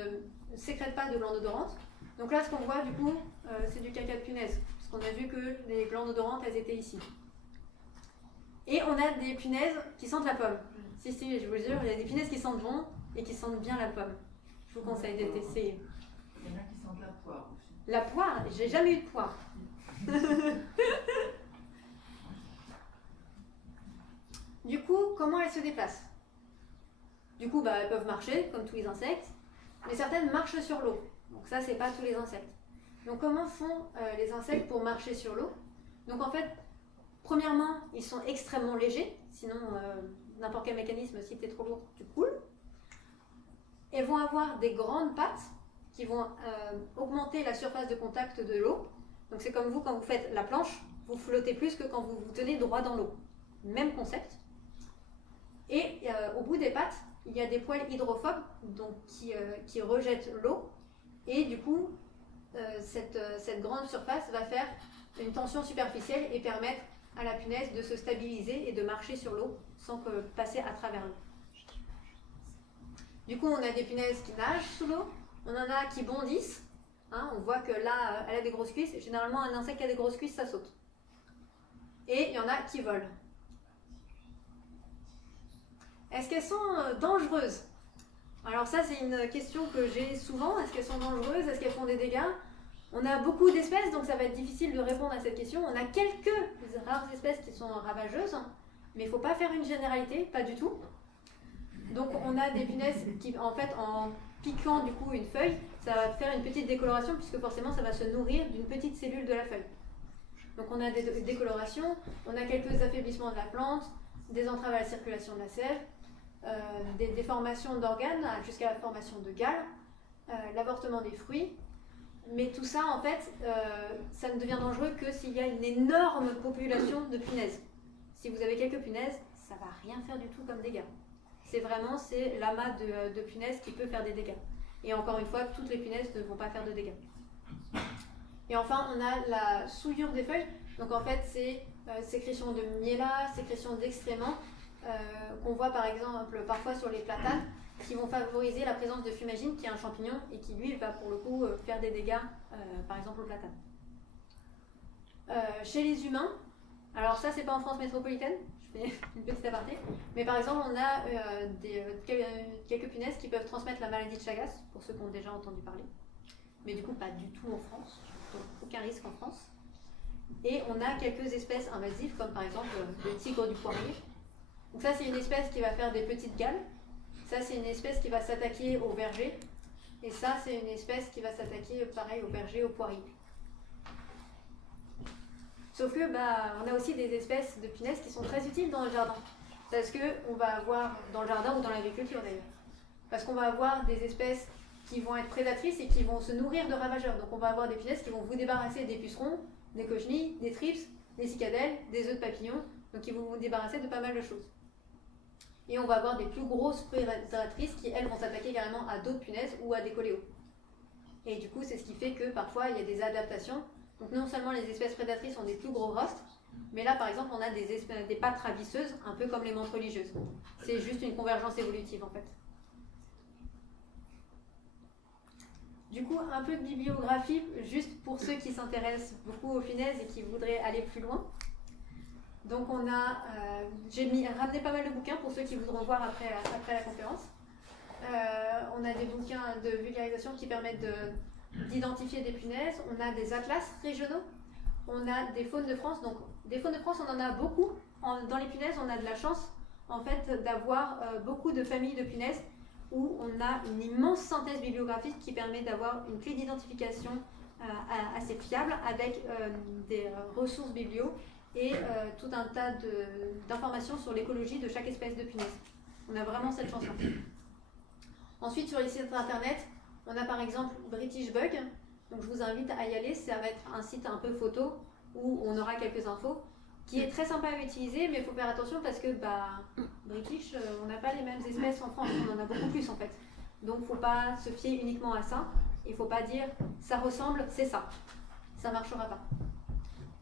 sécrètent pas de glandes odorantes. Donc là, ce qu'on voit, du coup, c'est du caca de punaise. On a vu que les glandes odorantes, elles étaient ici. Et on a des punaises qui sentent la pomme. Si, je vous le jure, il y a des punaises qui sentent bon et qui sentent bien la pomme. Je vous conseille d'essayer. Il y en a qui sentent la poire aussi. La poire? J'ai jamais eu de poire. Du coup, comment elles se déplacent? Du coup, elles peuvent marcher, comme tous les insectes, mais certaines marchent sur l'eau. Donc ça, c'est pas tous les insectes. Donc comment font les insectes pour marcher sur l'eau? Donc en fait, premièrement, ils sont extrêmement légers, sinon n'importe quel mécanisme, si tu es trop lourd, tu coules. Elles vont avoir des grandes pattes qui vont augmenter la surface de contact de l'eau. Donc c'est comme vous, quand vous faites la planche, vous flottez plus que quand vous vous tenez droit dans l'eau. Même concept. Et au bout des pattes, il y a des poils hydrophobes donc, qui rejettent l'eau. Et du coup, cette grande surface va faire une tension superficielle et permettre à la punaise de se stabiliser et de marcher sur l'eau sans passer à travers l'eau. Du coup, on a des punaises qui nagent sous l'eau, on en a qui bondissent. On voit que là, elle a des grosses cuisses. Généralement, un insecte qui a des grosses cuisses, ça saute. Et il y en a qui volent. Est-ce qu'elles sont dangereuses? Alors ça, c'est une question que j'ai souvent. Est-ce qu'elles sont dangereuses? Est-ce qu'elles font des dégâts? On a beaucoup d'espèces, donc ça va être difficile de répondre à cette question. On a quelques rares espèces qui sont ravageuses, mais il ne faut pas faire une généralité, pas du tout. Donc on a des punaises qui, en fait, en piquant du coup une feuille, ça va faire une petite décoloration, puisque forcément ça va se nourrir d'une petite cellule de la feuille. Donc on a des décolorations, on a quelques affaiblissements de la plante, des entraves à la circulation de la sève, des déformations d'organes jusqu'à la formation de galles, l'avortement des fruits. Mais tout ça, en fait, ça ne devient dangereux que s'il y a une énorme population de punaises. Si vous avez quelques punaises, ça ne va rien faire du tout comme dégâts. c'est vraiment l'amas de punaises qui peut faire des dégâts. Et encore une fois, toutes les punaises ne vont pas faire de dégâts. Et enfin, on a la souillure des feuilles. Donc en fait, c'est sécrétion de miella, sécrétion d'excréments, qu'on voit par exemple parfois sur les platanes, qui vont favoriser la présence de fumagine, qui est un champignon, et qui lui va pour le coup faire des dégâts, par exemple au platane. Chez les humains, alors ça c'est pas en France métropolitaine, je fais une petite aparté, mais par exemple on a quelques punaises qui peuvent transmettre la maladie de Chagas, pour ceux qui ont déjà entendu parler, mais du coup pas du tout en France, donc aucun risque en France. Et on a quelques espèces invasives, comme par exemple le tigre du poirier. Donc ça c'est une espèce qui va faire des petites galles, ça c'est une espèce qui va s'attaquer au verger, et ça c'est une espèce qui va s'attaquer pareil au verger, au poirier. Sauf que on a aussi des espèces de punaises qui sont très utiles dans le jardin. Parce qu'on va avoir, dans le jardin ou dans l'agriculture d'ailleurs, parce qu'on va avoir des espèces qui vont être prédatrices et qui vont se nourrir de ravageurs. Donc on va avoir des punaises qui vont vous débarrasser des pucerons, des cochenilles, des thrips, des cicadelles, des œufs de papillons, donc ils vont vous débarrasser de pas mal de choses. Et on va avoir des plus grosses prédatrices qui, elles, vont s'attaquer carrément à d'autres punaises ou à des coléos. Et du coup, c'est ce qui fait que parfois, il y a des adaptations. Donc non seulement les espèces prédatrices ont des plus gros rostres, mais là, par exemple, on a des pattes ravisseuses, un peu comme les menthes religieuses. C'est juste une convergence évolutive, en fait. Du coup, un peu de bibliographie, juste pour ceux qui s'intéressent beaucoup aux punaises et qui voudraient aller plus loin. Donc j'ai ramené pas mal de bouquins pour ceux qui voudront voir après la conférence. On a des bouquins de vulgarisation qui permettent d'identifier des punaises. On a des atlas régionaux. On a des faunes de France. Donc des faunes de France, on en a beaucoup. Dans les punaises, on a de la chance en fait d'avoir beaucoup de familles de punaises où on a une immense synthèse bibliographique qui permet d'avoir une clé d'identification assez fiable avec des ressources biblio et tout un tas d'informations sur l'écologie de chaque espèce de punaise. On a vraiment cette chance-là. Ensuite, sur les sites internet, on a par exemple British Bug. Donc je vous invite à y aller. Ça va être un site un peu photo où on aura quelques infos, qui est très sympa à utiliser, mais il faut faire attention parce que British, on n'a pas les mêmes espèces en France, on en a beaucoup plus en fait. Donc il ne faut pas se fier uniquement à ça. Il ne faut pas dire ça ressemble, c'est ça. Ça ne marchera pas.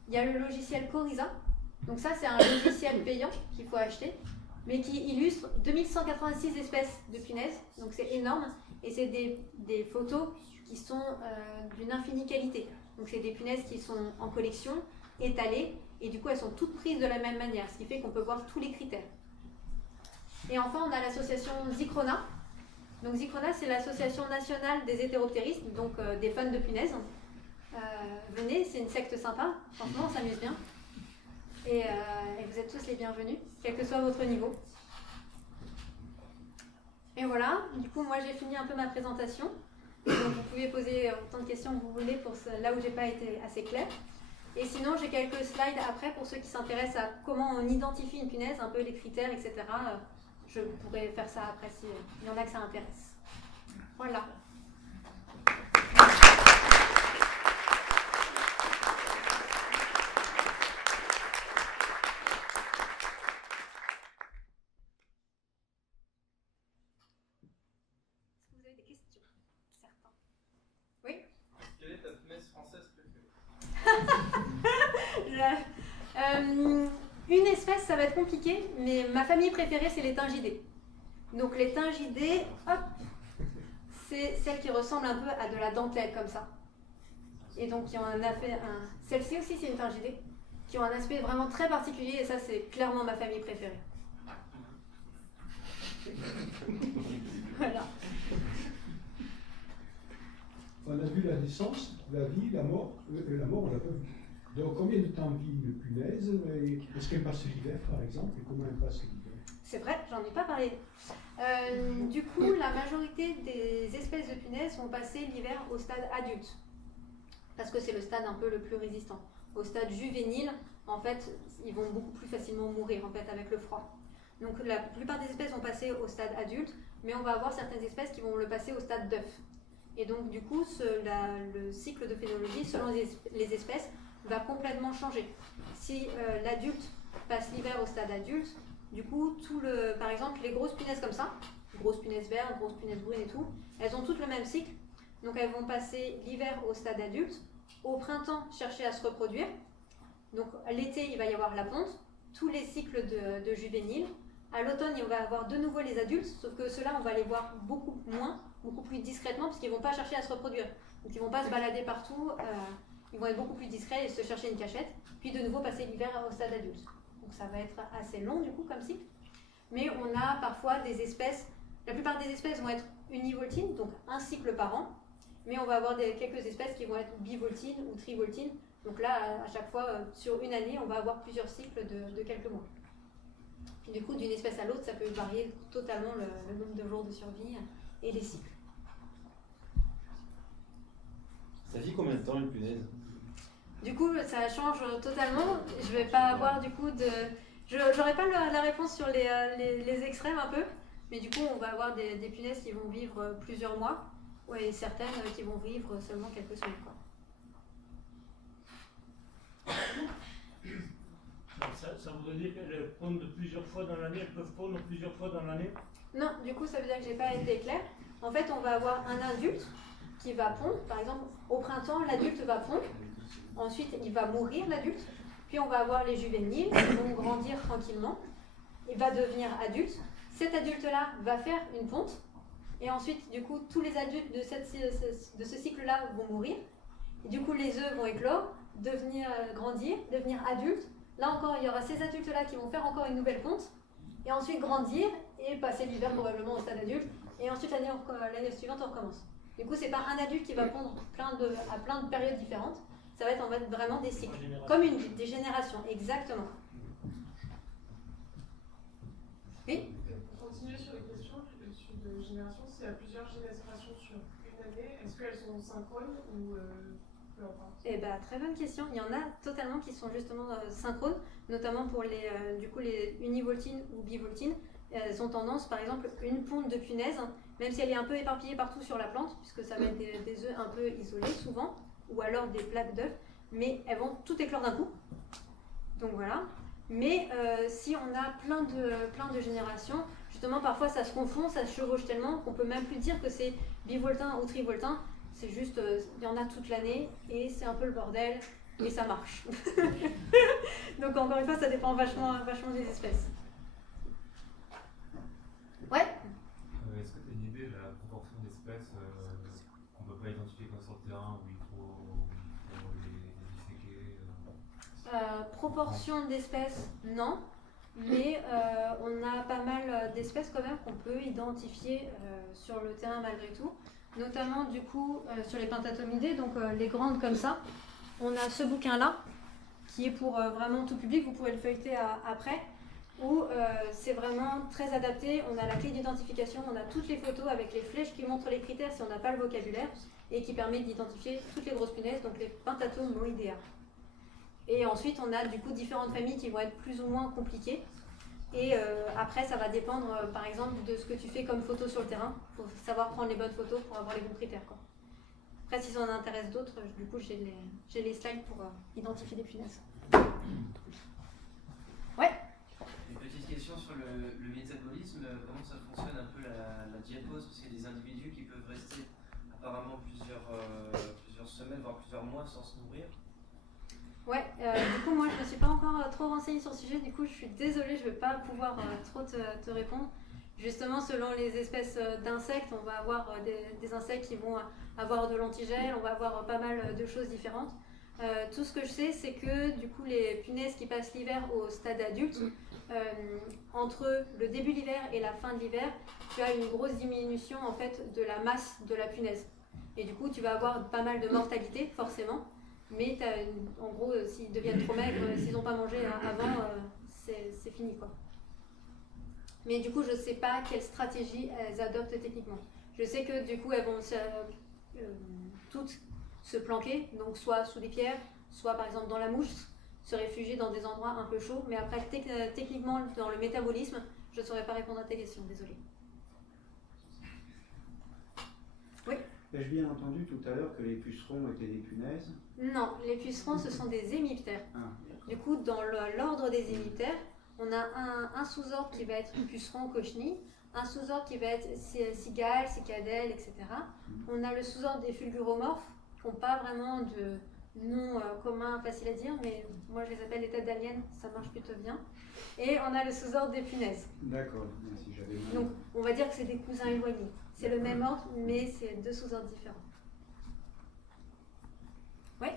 Il y a le logiciel Coriza. Donc ça, c'est un logiciel payant qu'il faut acheter, mais qui illustre 2186 espèces de punaises. Donc c'est énorme. Et c'est des photos qui sont d'une infinie qualité. Donc c'est des punaises qui sont en collection, étalées, et du coup elles sont toutes prises de la même manière, ce qui fait qu'on peut voir tous les critères. Et enfin, on a l'association Zycrona. Donc Zycrona, c'est l'association nationale des hétéroptéristes, donc des fans de punaises. Venez, c'est une secte sympa, franchement on s'amuse bien. Et vous êtes tous les bienvenus, quel que soit votre niveau. Et voilà, du coup moi j'ai fini un peu ma présentation. Donc vous pouvez poser autant de questions que vous voulez pour là où j'ai pas été assez claire. Et sinon j'ai quelques slides après pour ceux qui s'intéressent à comment on identifie une punaise, un peu les critères, etc. Je pourrais faire ça après s'il y en a que ça intéresse. Voilà. Une espèce, ça va être compliqué, mais ma famille préférée, c'est les thingidés. Donc les thingidés, hop, c'est celles qui ressemblent un peu à de la dentelle, comme ça. Et donc, qui ont un aspect, celle-ci aussi, c'est une thingidée, qui ont un aspect vraiment très particulier, et ça, c'est clairement ma famille préférée. Voilà. On a vu la naissance, la vie, la mort, on l'a pas vu. Donc, combien de temps vit une punaise? Est-ce qu'elle passe l'hiver, par exemple? Et comment elle passe l'hiver? C'est vrai, j'en ai pas parlé. Du coup, la majorité des espèces de punaises vont passer l'hiver au stade adulte. Parce que c'est le stade un peu le plus résistant. Au stade juvénile, en fait, ils vont beaucoup plus facilement mourir en fait, avec le froid. Donc, la plupart des espèces vont passer au stade adulte, mais on va avoir certaines espèces qui vont le passer au stade d'œuf. Et donc, du coup, le cycle de phénologie, selon les espèces, va complètement changer. Si l'adulte passe l'hiver au stade adulte, Du coup, par exemple, les grosses punaises comme ça, grosses punaises vertes, grosses punaises brunes et tout, elles ont toutes le même cycle. Donc elles vont passer l'hiver au stade adulte, au printemps chercher à se reproduire. Donc l'été, il va y avoir la ponte, tous les cycles de juvéniles. À l'automne, on va avoir de nouveau les adultes, sauf que ceux-là, on va les voir beaucoup moins, beaucoup plus discrètement, parce qu'ils ne vont pas chercher à se reproduire. Donc ils ne vont pas se balader partout, ils vont être beaucoup plus discrets et se chercher une cachette, puis de nouveau passer l'hiver au stade adulte. Donc ça va être assez long du coup comme cycle. Mais on a parfois des espèces, la plupart des espèces vont être univoltines, donc un cycle par an, mais on va avoir quelques espèces qui vont être bivoltines ou trivoltines. Donc là, à chaque fois, sur une année, on va avoir plusieurs cycles de quelques mois. Puis du coup, d'une espèce à l'autre, ça peut varier totalement le nombre de jours de survie et les cycles. Ça vit combien de temps une punaise? Du coup, ça change totalement. Je vais pas avoir du coup de... J'aurai pas la réponse sur les extrêmes un peu, mais du coup, on va avoir des punaises qui vont vivre plusieurs mois, et certaines qui vont vivre seulement quelques semaines, quoi. Ça voudrait dire qu'elles pondent plusieurs fois dans l'année, elles peuvent pondre plusieurs fois dans l'année? Non, du coup, ça veut dire que j'ai pas été claire. En fait, on va avoir un adulte qui va pondre. Par exemple, au printemps, l'adulte va pondre. Ensuite, il va mourir, l'adulte. Puis, on va avoir les juvéniles qui vont grandir tranquillement. Il va devenir adulte. Cet adulte-là va faire une ponte. Et ensuite, du coup, tous les adultes de ce cycle-là vont mourir. Et du coup, les œufs vont éclore, grandir, devenir adultes. Là encore, il y aura ces adultes-là qui vont faire encore une nouvelle ponte. Et ensuite grandir et passer l'hiver probablement au stade adulte. Et ensuite, l'année suivante, on recommence. Du coup, c'est pas un adulte qui va pondre à plein de périodes différentes. Ça va être en fait vraiment des cycles. Comme des générations, exactement. Oui? Pour continuer sur les questions de génération, s'il y a plusieurs générations sur une année, est-ce qu'elles sont synchrones ou peu importe? Eh ben, très bonne question. Il y en a totalement qui sont justement synchrones, notamment pour les univoltines ou bivoltines. Elles ont tendance, par exemple, une ponte de punaise, même si elle est un peu éparpillée partout sur la plante, puisque ça va être des œufs un peu isolés souvent, ou alors des plaques d'œufs, mais elles vont tout éclore d'un coup. Donc voilà. Mais si on a plein de générations, justement parfois ça se confond, ça se chevauche tellement qu'on peut même plus dire que c'est bivoltin ou trivoltin. C'est juste, il y en a toute l'année et c'est un peu le bordel et ça marche. Donc encore une fois, ça dépend vachement des espèces. Ouais. Est-ce que tu as une idée de la proportion d'espèces qu'on ne peut pas identifier comme sur le terrain où il faut les disséquer Proportion d'espèces, non. Mais on a pas mal d'espèces quand même qu'on peut identifier sur le terrain malgré tout. Notamment du coup sur les pentatomidés, donc les grandes comme ça. On a ce bouquin-là qui est pour vraiment tout public, vous pouvez le feuilleter après, où c'est vraiment très adapté. On a la clé d'identification, on a toutes les photos avec les flèches qui montrent les critères si on n'a pas le vocabulaire et qui permet d'identifier toutes les grosses punaises, donc les pentatomoidea. Et ensuite on a du coup différentes familles qui vont être plus ou moins compliquées. Et après, ça va dépendre, par exemple, de ce que tu fais comme photo sur le terrain. Il faut savoir prendre les bonnes photos pour avoir les bons critères, quoi. Après, si ça en intéresse d'autres, du coup, j'ai les slides pour identifier des punaises. Ouais. Une petite question sur le métabolisme. Comment ça fonctionne un peu la diapause? Parce qu'il y a des individus qui peuvent rester apparemment plusieurs semaines, voire plusieurs mois sans se nourrir. Ouais, du coup moi je ne me suis pas encore trop renseignée sur le sujet, du coup je suis désolée, je ne vais pas pouvoir trop te répondre. Justement selon les espèces d'insectes, on va avoir des insectes qui vont avoir de l'antigel, on va avoir pas mal de choses différentes. Tout ce que je sais c'est que du coup les punaises qui passent l'hiver au stade adulte, entre le début de l'hiver et la fin de l'hiver, tu as une grosse diminution en fait de la masse de la punaise. Et du coup tu vas avoir pas mal de mortalité forcément. Mais en gros, s'ils deviennent trop maigres, s'ils n'ont pas mangé avant, c'est fini, quoi. Mais du coup, je ne sais pas quelle stratégie elles adoptent techniquement. Je sais que du coup, elles vont toutes se planquer, donc soit sous des pierres, soit par exemple dans la mousse, se réfugier dans des endroits un peu chauds. Mais après, techniquement, dans le métabolisme, je ne saurais pas répondre à tes questions, désolée. Oui. Ai-je bien entendu tout à l'heure que les pucerons étaient des punaises? Non, les pucerons, ce sont des hémiptères. Ah. Du coup, dans l'ordre des hémiptères, On a un sous-ordre qui va être puceron, cochenille, un sous-ordre qui va être cigale, cicadelle, etc. On a le sous-ordre des fulguromorphes, qui n'ont pas vraiment de nom commun facile à dire, mais moi je les appelle les têtes d'aliens, ça marche plutôt bien. Et on a le sous-ordre des punaises. D'accord, merci, j'avais mal. Donc on va dire que c'est des cousins éloignés. C'est le même ordre, mais c'est deux sous-ordres différents. Ouais.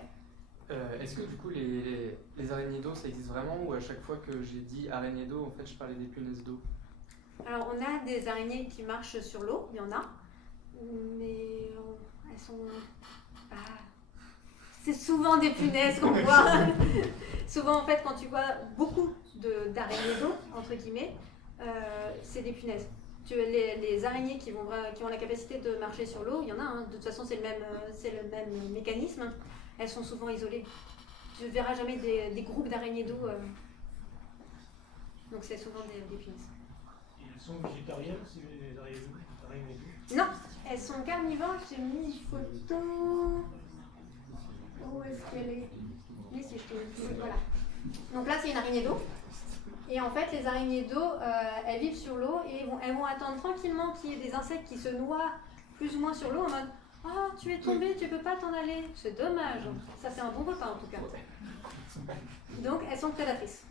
Est-ce que du coup les araignées d'eau ça existe vraiment, ou à chaque fois que j'ai dit araignée d'eau, en fait je parlais des punaises d'eau? Alors on a des araignées qui marchent sur l'eau, il y en a, mais elles sont... c'est souvent des punaises qu'on voit. Souvent en fait quand tu vois beaucoup d'araignées d'eau, entre guillemets, c'est des punaises. Les araignées qui ont la capacité de marcher sur l'eau, il y en a, hein. De toute façon c'est le même mécanisme. Elles sont souvent isolées. Tu ne verras jamais des groupes d'araignées d'eau. Donc c'est souvent des punaises. Elles sont végétariennes, c'est les araignées d'eau? Non, elles sont carnivores. J'ai mis une photo. Où est-ce qu'elle est? Oui, si je te dis. Voilà. Donc là c'est une araignée d'eau. Et en fait, les araignées d'eau, elles vivent sur l'eau et elles vont attendre tranquillement qu'il y ait des insectes qui se noient plus ou moins sur l'eau en mode « Ah, tu es tombé, tu peux pas t'en aller. » C'est dommage. Ça, c'est un bon repas en tout cas. Donc, elles sont prédatrices.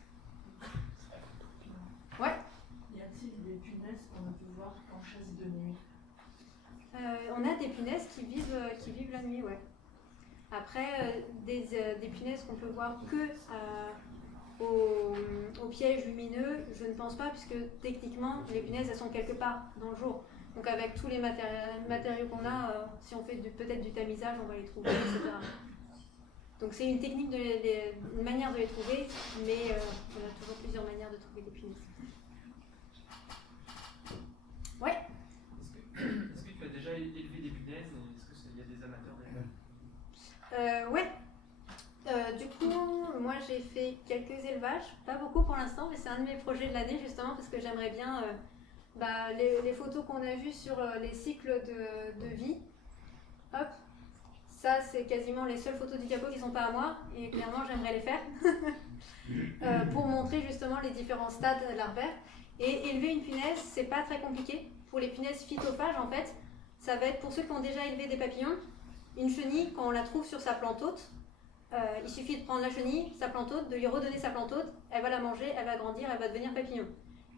Ouais. Y a-t-il des punaises qu'on peut voir en chasse de nuit? On a des punaises qui vivent la nuit, ouais. Après, des punaises qu'on peut voir que au piège lumineux, je ne pense pas, puisque techniquement, les punaises, elles sont quelque part dans le jour. Donc avec tous les matériaux qu'on a, si on fait peut-être du tamisage, on va les trouver, etc. Donc c'est une technique, une manière de les trouver, mais on a toujours plusieurs manières de trouver des punaises. Ouais. Est-ce que tu as déjà élevé des punaises et est-ce qu'il y a des amateurs derrière? Ouais. Du coup, moi j'ai fait quelques élevages, pas beaucoup pour l'instant, mais c'est un de mes projets de l'année justement parce que j'aimerais bien les photos qu'on a vues sur les cycles de vie. Hop, ça c'est quasiment les seules photos du capot qui sont pas à moi et clairement j'aimerais les faire pour montrer justement les différents stades larvaires. Et élever une punaise, c'est pas très compliqué. Pour les punaises phytophages en fait, ça va être pour ceux qui ont déjà élevé des papillons, une chenille quand on la trouve sur sa plante hôte. Il suffit de prendre la chenille, sa plante hôte, de lui redonner sa plante hôte, elle va la manger, elle va grandir, elle va devenir papillon.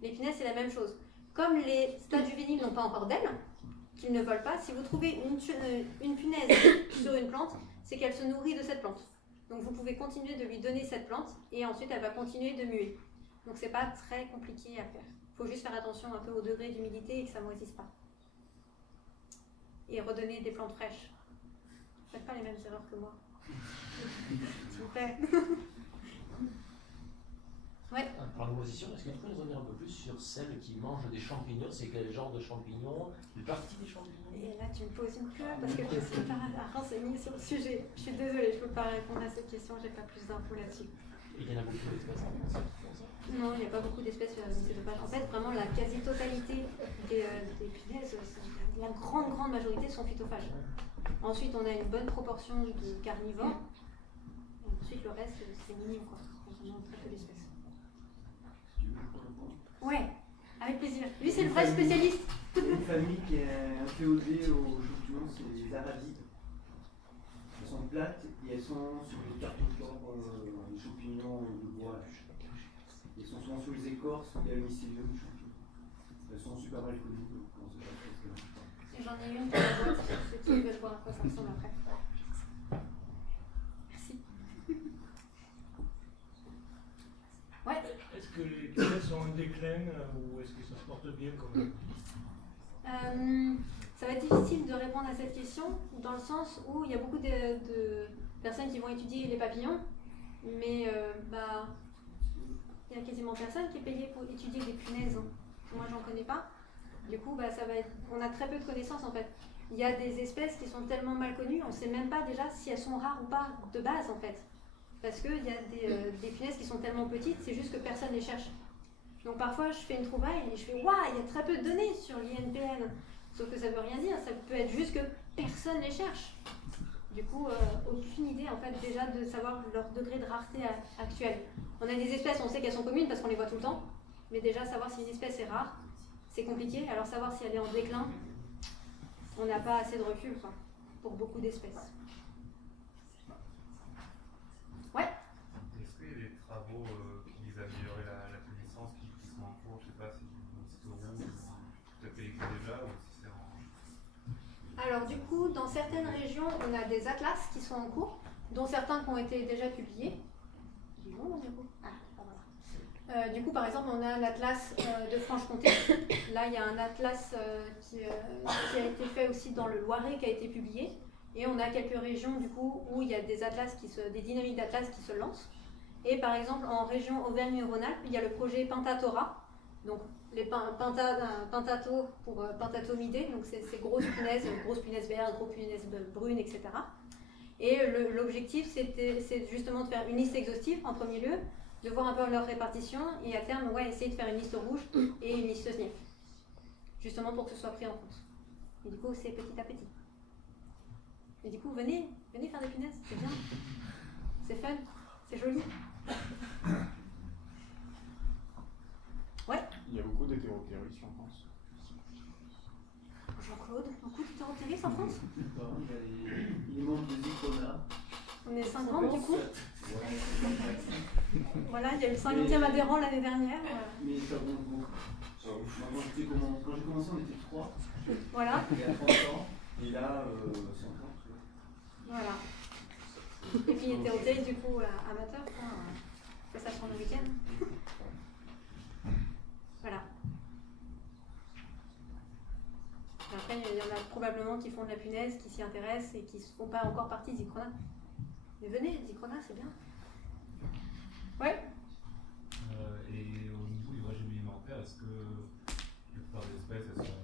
Les punaises, c'est la même chose. Comme les stades juvéniles n'ont pas encore d'ailes, qu'ils ne volent pas, si vous trouvez une punaise sur une plante, c'est qu'elle se nourrit de cette plante. Donc vous pouvez continuer de lui donner cette plante et ensuite elle va continuer de muer. Donc c'est pas très compliqué à faire. Il faut juste faire attention un peu au degré d'humidité et que ça ne moisisse pas. Et redonner des plantes fraîches. Faites pas les mêmes erreurs que moi. S'il vous plaît. Ouais. Par l'opposition, est-ce que tu peux nous en dire un peu plus sur celles qui mangent des champignons? C'est quel genre de champignons? Une partie des champignons? Et là, tu me poses une colle parce que je ne suis pas renseignée sur le sujet. Je suis désolée, je ne peux pas répondre à cette question, j'ai pas plus d'infos là-dessus. Il y en a beaucoup d'espèces. Non, il n'y a pas beaucoup d'espèces sur la zone cétophage. En fait, vraiment, la quasi-totalité des punaises, la grande majorité sont phytophages. Ensuite, on a une bonne proportion de carnivores. Et ensuite, le reste, c'est minime, quoi. On a très peu d'espèces. Ouais, avec plaisir. Lui, c'est le vrai spécialiste. Une famille qui est inféodée aux champignons, c'est les arabides. Elles sont plates et elles sont sur les carpentures, les champignons de bois. Elles sont souvent sur les écorces, il y a le mycélium du champignon. Elles sont super mal connues, donc on sait pas trop ce qu'elles font. J'en ai une qui est boîte, ceux qui veulent voir à quoi ça ressemble après. Merci. Ouais. Est-ce que les punaises sont en déclin ou est-ce que ça se porte bien quand même? Ça va être difficile de répondre à cette question dans le sens où il y a beaucoup de personnes qui vont étudier les papillons, mais il y a quasiment personne qui est payé pour étudier des punaises. Moi, j'en connais pas. Du coup, on a très peu de connaissances en fait. Il y a des espèces qui sont tellement mal connues, on ne sait même pas déjà si elles sont rares ou pas de base en fait. Parce qu'il y a des punaises qui sont tellement petites, c'est juste que personne les cherche. Donc parfois, je fais une trouvaille et je fais « Waouh, il y a très peu de données sur l'INPN !» Sauf que ça ne veut rien dire, ça peut être juste que personne les cherche. Du coup, aucune idée en fait déjà de savoir leur degré de rareté actuel. On a des espèces, on sait qu'elles sont communes parce qu'on les voit tout le temps, mais déjà savoir si une espèce est rare, c'est compliqué. Alors savoir si elle est en déclin, on n'a pas assez de recul pour beaucoup d'espèces. Ouais. Est-ce qu'il y a des travaux qui visent à améliorer la connaissance qui sont en cours? Je ne sais pas si c'est tout à fait écrit déjà ou si c'est en... Alors du coup, dans certaines régions, on a des atlas qui sont en cours, dont certains qui ont été déjà publiés. Du coup, par exemple, on a l'atlas de Franche-Comté. Là, il y a un atlas qui a été fait aussi dans le Loiret, qui a été publié. Et on a quelques régions, du coup, où il y a des atlas des dynamiques d'atlas qui se lancent. Et par exemple, en région Auvergne-Rhône-Alpes, il y a le projet Pentatora. Donc, les pentato pour pentatomidés, donc c'est grosses punaises vertes, grosses punaises brunes, etc. Et l'objectif, c'est justement de faire une liste exhaustive en premier lieu, de voir un peu leur répartition et à terme, essayer de faire une liste rouge et une liste SNIF, justement pour que ce soit pris en compte. Et du coup, c'est petit à petit. Et du coup, venez faire des punaises, c'est bien, c'est fun, c'est joli. Ouais. Il y a beaucoup d'hétérothéristes en France. Jean-Claude, beaucoup d'hétérothéristes en France? Il manque des icônes. On est 50 du coup. Voilà, il y a eu le 50e adhérent l'année dernière. Mais ça monte beaucoup. Quand j'ai commencé, on était 3. Voilà. Il y a 30 ans. Et là, 50. Voilà. Et puis hétérothéristes du coup amateur, que ça change le week-end. Voilà. Et après, il y en a probablement qui font de la punaise, qui s'y intéressent et qui ne font pas encore partie de Zicrona. Mais venez, Zicrona, c'est bien. Ouais. Et au niveau du régime alimentaire, est-ce que la plupart des espèces elles sont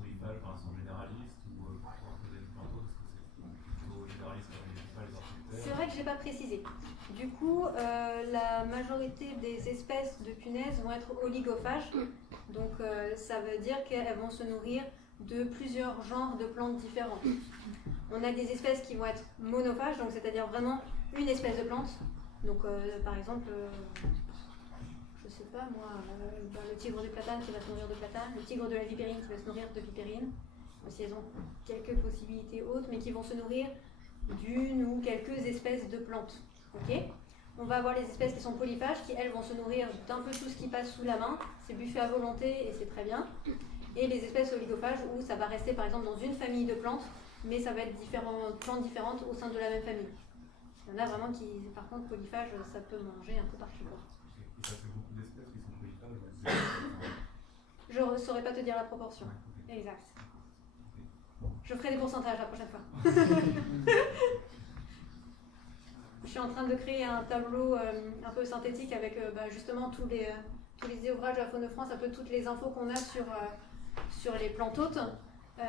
polyphages, elles sont généralistes ou pour poser une plante, est-ce que c'est plutôt généraliste comme les orchidées? C'est vrai que je n'ai pas précisé. Du coup, la majorité des espèces de punaises vont être oligophages. Donc, ça veut dire qu'elles vont se nourrir de plusieurs genres de plantes différentes. On a des espèces qui vont être monophages, donc c'est-à-dire vraiment une espèce de plante. Donc, par exemple, je sais pas moi, le tigre du platane qui va se nourrir de platane, le tigre de la vipérine qui va se nourrir de vipérine. Aussi, elles ont quelques possibilités autres, mais qui vont se nourrir d'une ou quelques espèces de plantes. Okay, on va avoir les espèces qui sont polyphages, qui elles vont se nourrir d'un peu tout ce qui passe sous la main. C'est buffet à volonté et c'est très bien. Et les espèces oligophages où ça va rester par exemple dans une famille de plantes, mais ça va être différentes plantes différentes au sein de la même famille. Il y en a vraiment qui, par contre, polyphages, ça peut manger un peu partout. Et ça fait beaucoup d'espèces qui sont polyphages? Je ne saurais pas te dire la proportion. Exact. Je ferai des pourcentages la prochaine fois. Je suis en train de créer un tableau un peu synthétique avec justement tous les ouvrages de la Faune de France, un peu toutes les infos qu'on a sur les plantes hôtes.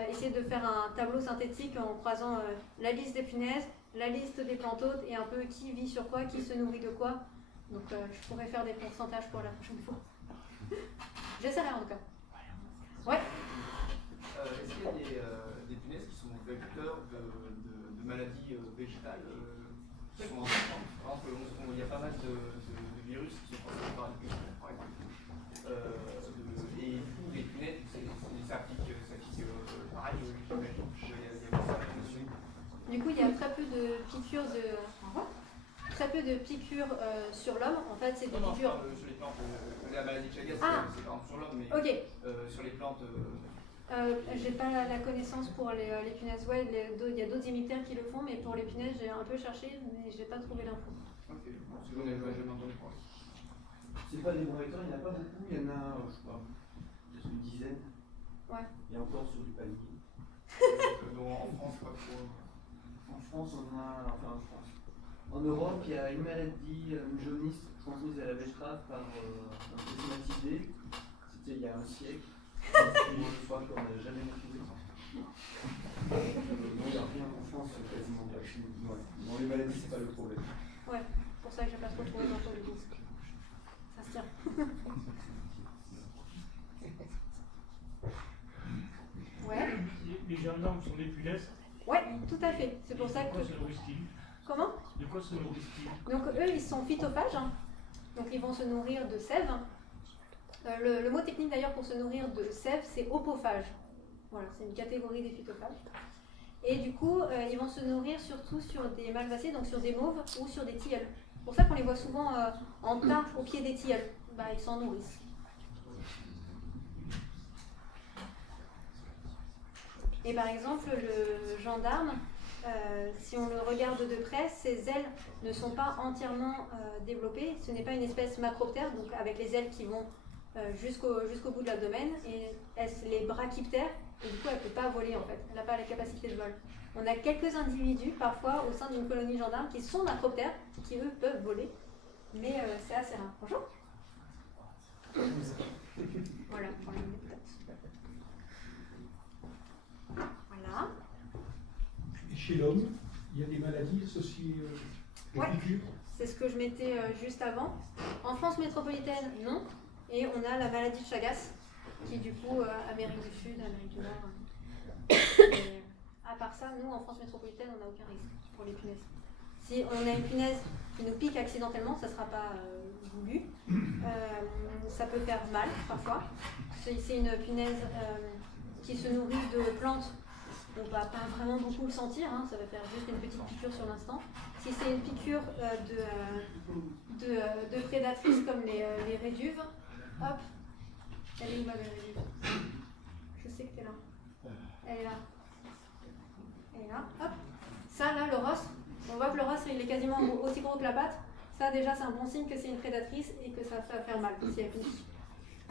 Essayer de faire un tableau synthétique en croisant la liste des punaises, la liste des plantes hôtes et un peu qui vit sur quoi, qui se nourrit de quoi. Donc je pourrais faire des pourcentages pour la prochaine fois. J'essaierai en tout cas. Ouais. Est-ce qu'il y a des punaises qui sont vecteurs de maladies végétales qui sont importantes? Par exemple, il y a pas mal de virus qui sont passés par les punaises, par exemple. Et du coup, les punaises, ça applique pareil, j'imagine. Du coup, il y a très peu de piqûres sur l'homme. En fait, c'est des piqûres. Sur les plantes, la maladie de Chagas, c'est par exemple sur l'homme, mais sur les plantes. J'ai pas la connaissance pour les punaises. Ouais, il y a d'autres imitaires qui le font, mais pour les punaises, j'ai un peu cherché, mais j'ai pas trouvé l'info. Ok, parce que j'en ai jamais entendu parler. C'est pas des bons vecteurs, il n'y en a pas beaucoup, il y en a, je sais pas, peut-être une dizaine. Ouais. Et encore sur du palier. En France, pas trop. En France, on a, enfin en France. En Europe, il y a une maladie, une jaunisse transmise à la betterave par un plasmatidé. C'était il y a un siècle. Je crois qu'on n'a jamais retrouvé. Non, il n'y a rien en France, quasiment pas. Ouais. Dans les maladies, c'est pas le problème. Ouais, pour ça que j'ai pas trop trouvé dans le coup. Ça se tient. Ouais. Les gendarmes sont des punaises? Ouais. tout à fait. C'est pour ça que... De quoi se nourrissent-ils? Comment? De quoi se nourrissent-ils? Donc eux, ils sont phytophages, hein. Donc ils vont se nourrir de sève. Le mot technique d'ailleurs pour se nourrir de sève, c'est opophage. Voilà, c'est une catégorie des phytophages. Et du coup, ils vont se nourrir surtout sur des malvacées, donc sur des mauves ou sur des tilleuls. C'est pour ça qu'on les voit souvent en tas au pied des tilleuls. Bah, ils s'en nourrissent. Et par exemple, le gendarme, si on le regarde de près, ses ailes ne sont pas entièrement développées. Ce n'est pas une espèce macroptère, donc avec les ailes qui vont jusqu'au bout de l'abdomen, et les brachyptères, et du coup elle ne peut pas voler en fait, elle n'a pas la capacité de vol. On a quelques individus parfois au sein d'une colonie gendarme qui sont macroptères, qui eux peuvent voler, mais c'est assez rare. Bonjour. Voilà, pour l'anecdote. Voilà. Et chez l'homme, il y a des maladies associées aux piqûres? C'est ce que je mettais juste avant. En France métropolitaine, non. Et on a la maladie de Chagas, qui du coup, Amérique du Sud, Amérique du Nord. Et, à part ça, nous, en France métropolitaine, on n'a aucun risque pour les punaises. Si on a une punaise qui nous pique accidentellement, ça ne sera pas voulu. Ça peut faire mal, parfois. Si c'est une punaise qui se nourrit de plantes, on ne va pas vraiment beaucoup le sentir, hein, ça va faire juste une petite piqûre sur l'instant. Si c'est une piqûre de prédatrices comme les réduves, hop, elle est où ma belle réduve? Je sais que tu es là. Elle est là. Elle est là, hop. Ça là, le ross, on voit que le ross il est quasiment aussi gros que la patte. Ça déjà c'est un bon signe que c'est une prédatrice et que ça va faire mal si elle pique.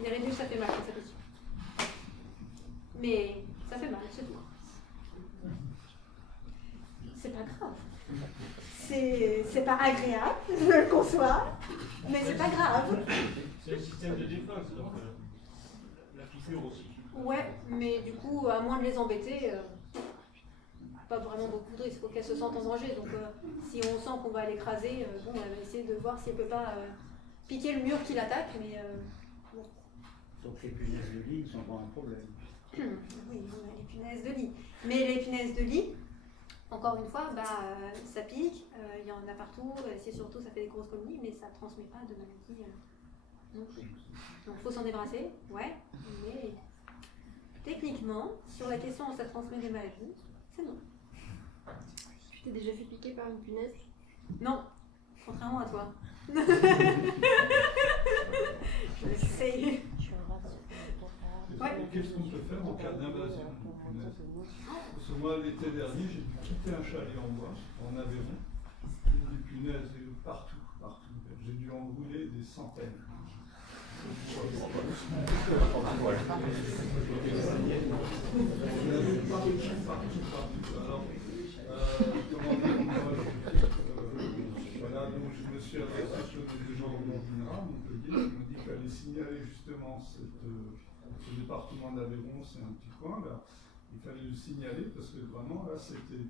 Les réduves ça fait mal quand ça pique. Mais ça fait mal, c'est tout. C'est pas grave. C'est pas agréable, je le conçois, mais c'est pas grave. C'est un système de défense, donc la piqûre aussi. Ouais, mais du coup, à moins de les embêter, pas vraiment beaucoup de risques. Il faut qu'elles se sentent en danger. Donc, si on sent qu'on va l'écraser, bon, on va essayer de voir si elle peut pas piquer le mur qui l'attaque, mais bon. Donc les punaises de lit ne sont pas un problème. Oui, on a les punaises de lit. Mais les punaises de lit, encore une fois, ça pique, il y en a partout, c'est surtout ça fait des grosses colonies, mais ça ne transmet pas de maladie non plus. Donc il faut s'en débarrasser, ouais, mais techniquement, sur la question où ça transmet des maladies, c'est non. Tu t'es déjà fait piquer par une punaise? Non, contrairement à toi. J'essaye. Ouais. Qu'est-ce qu'on peut faire en cas d'invasion de punaise? Parce que moi, l'été dernier, j'ai dû quitter un chalet en bois, en Aveyron. Il y a des punaises partout. J'ai dû en brûler des centaines. Alors, voilà, donc je me suis adressé sur des gens de Montpellier, qui m'ont dit qu'il fallait signaler justement ce département d'Aveyron, c'est un petit coin là. Il fallait le signaler parce que vraiment là c'était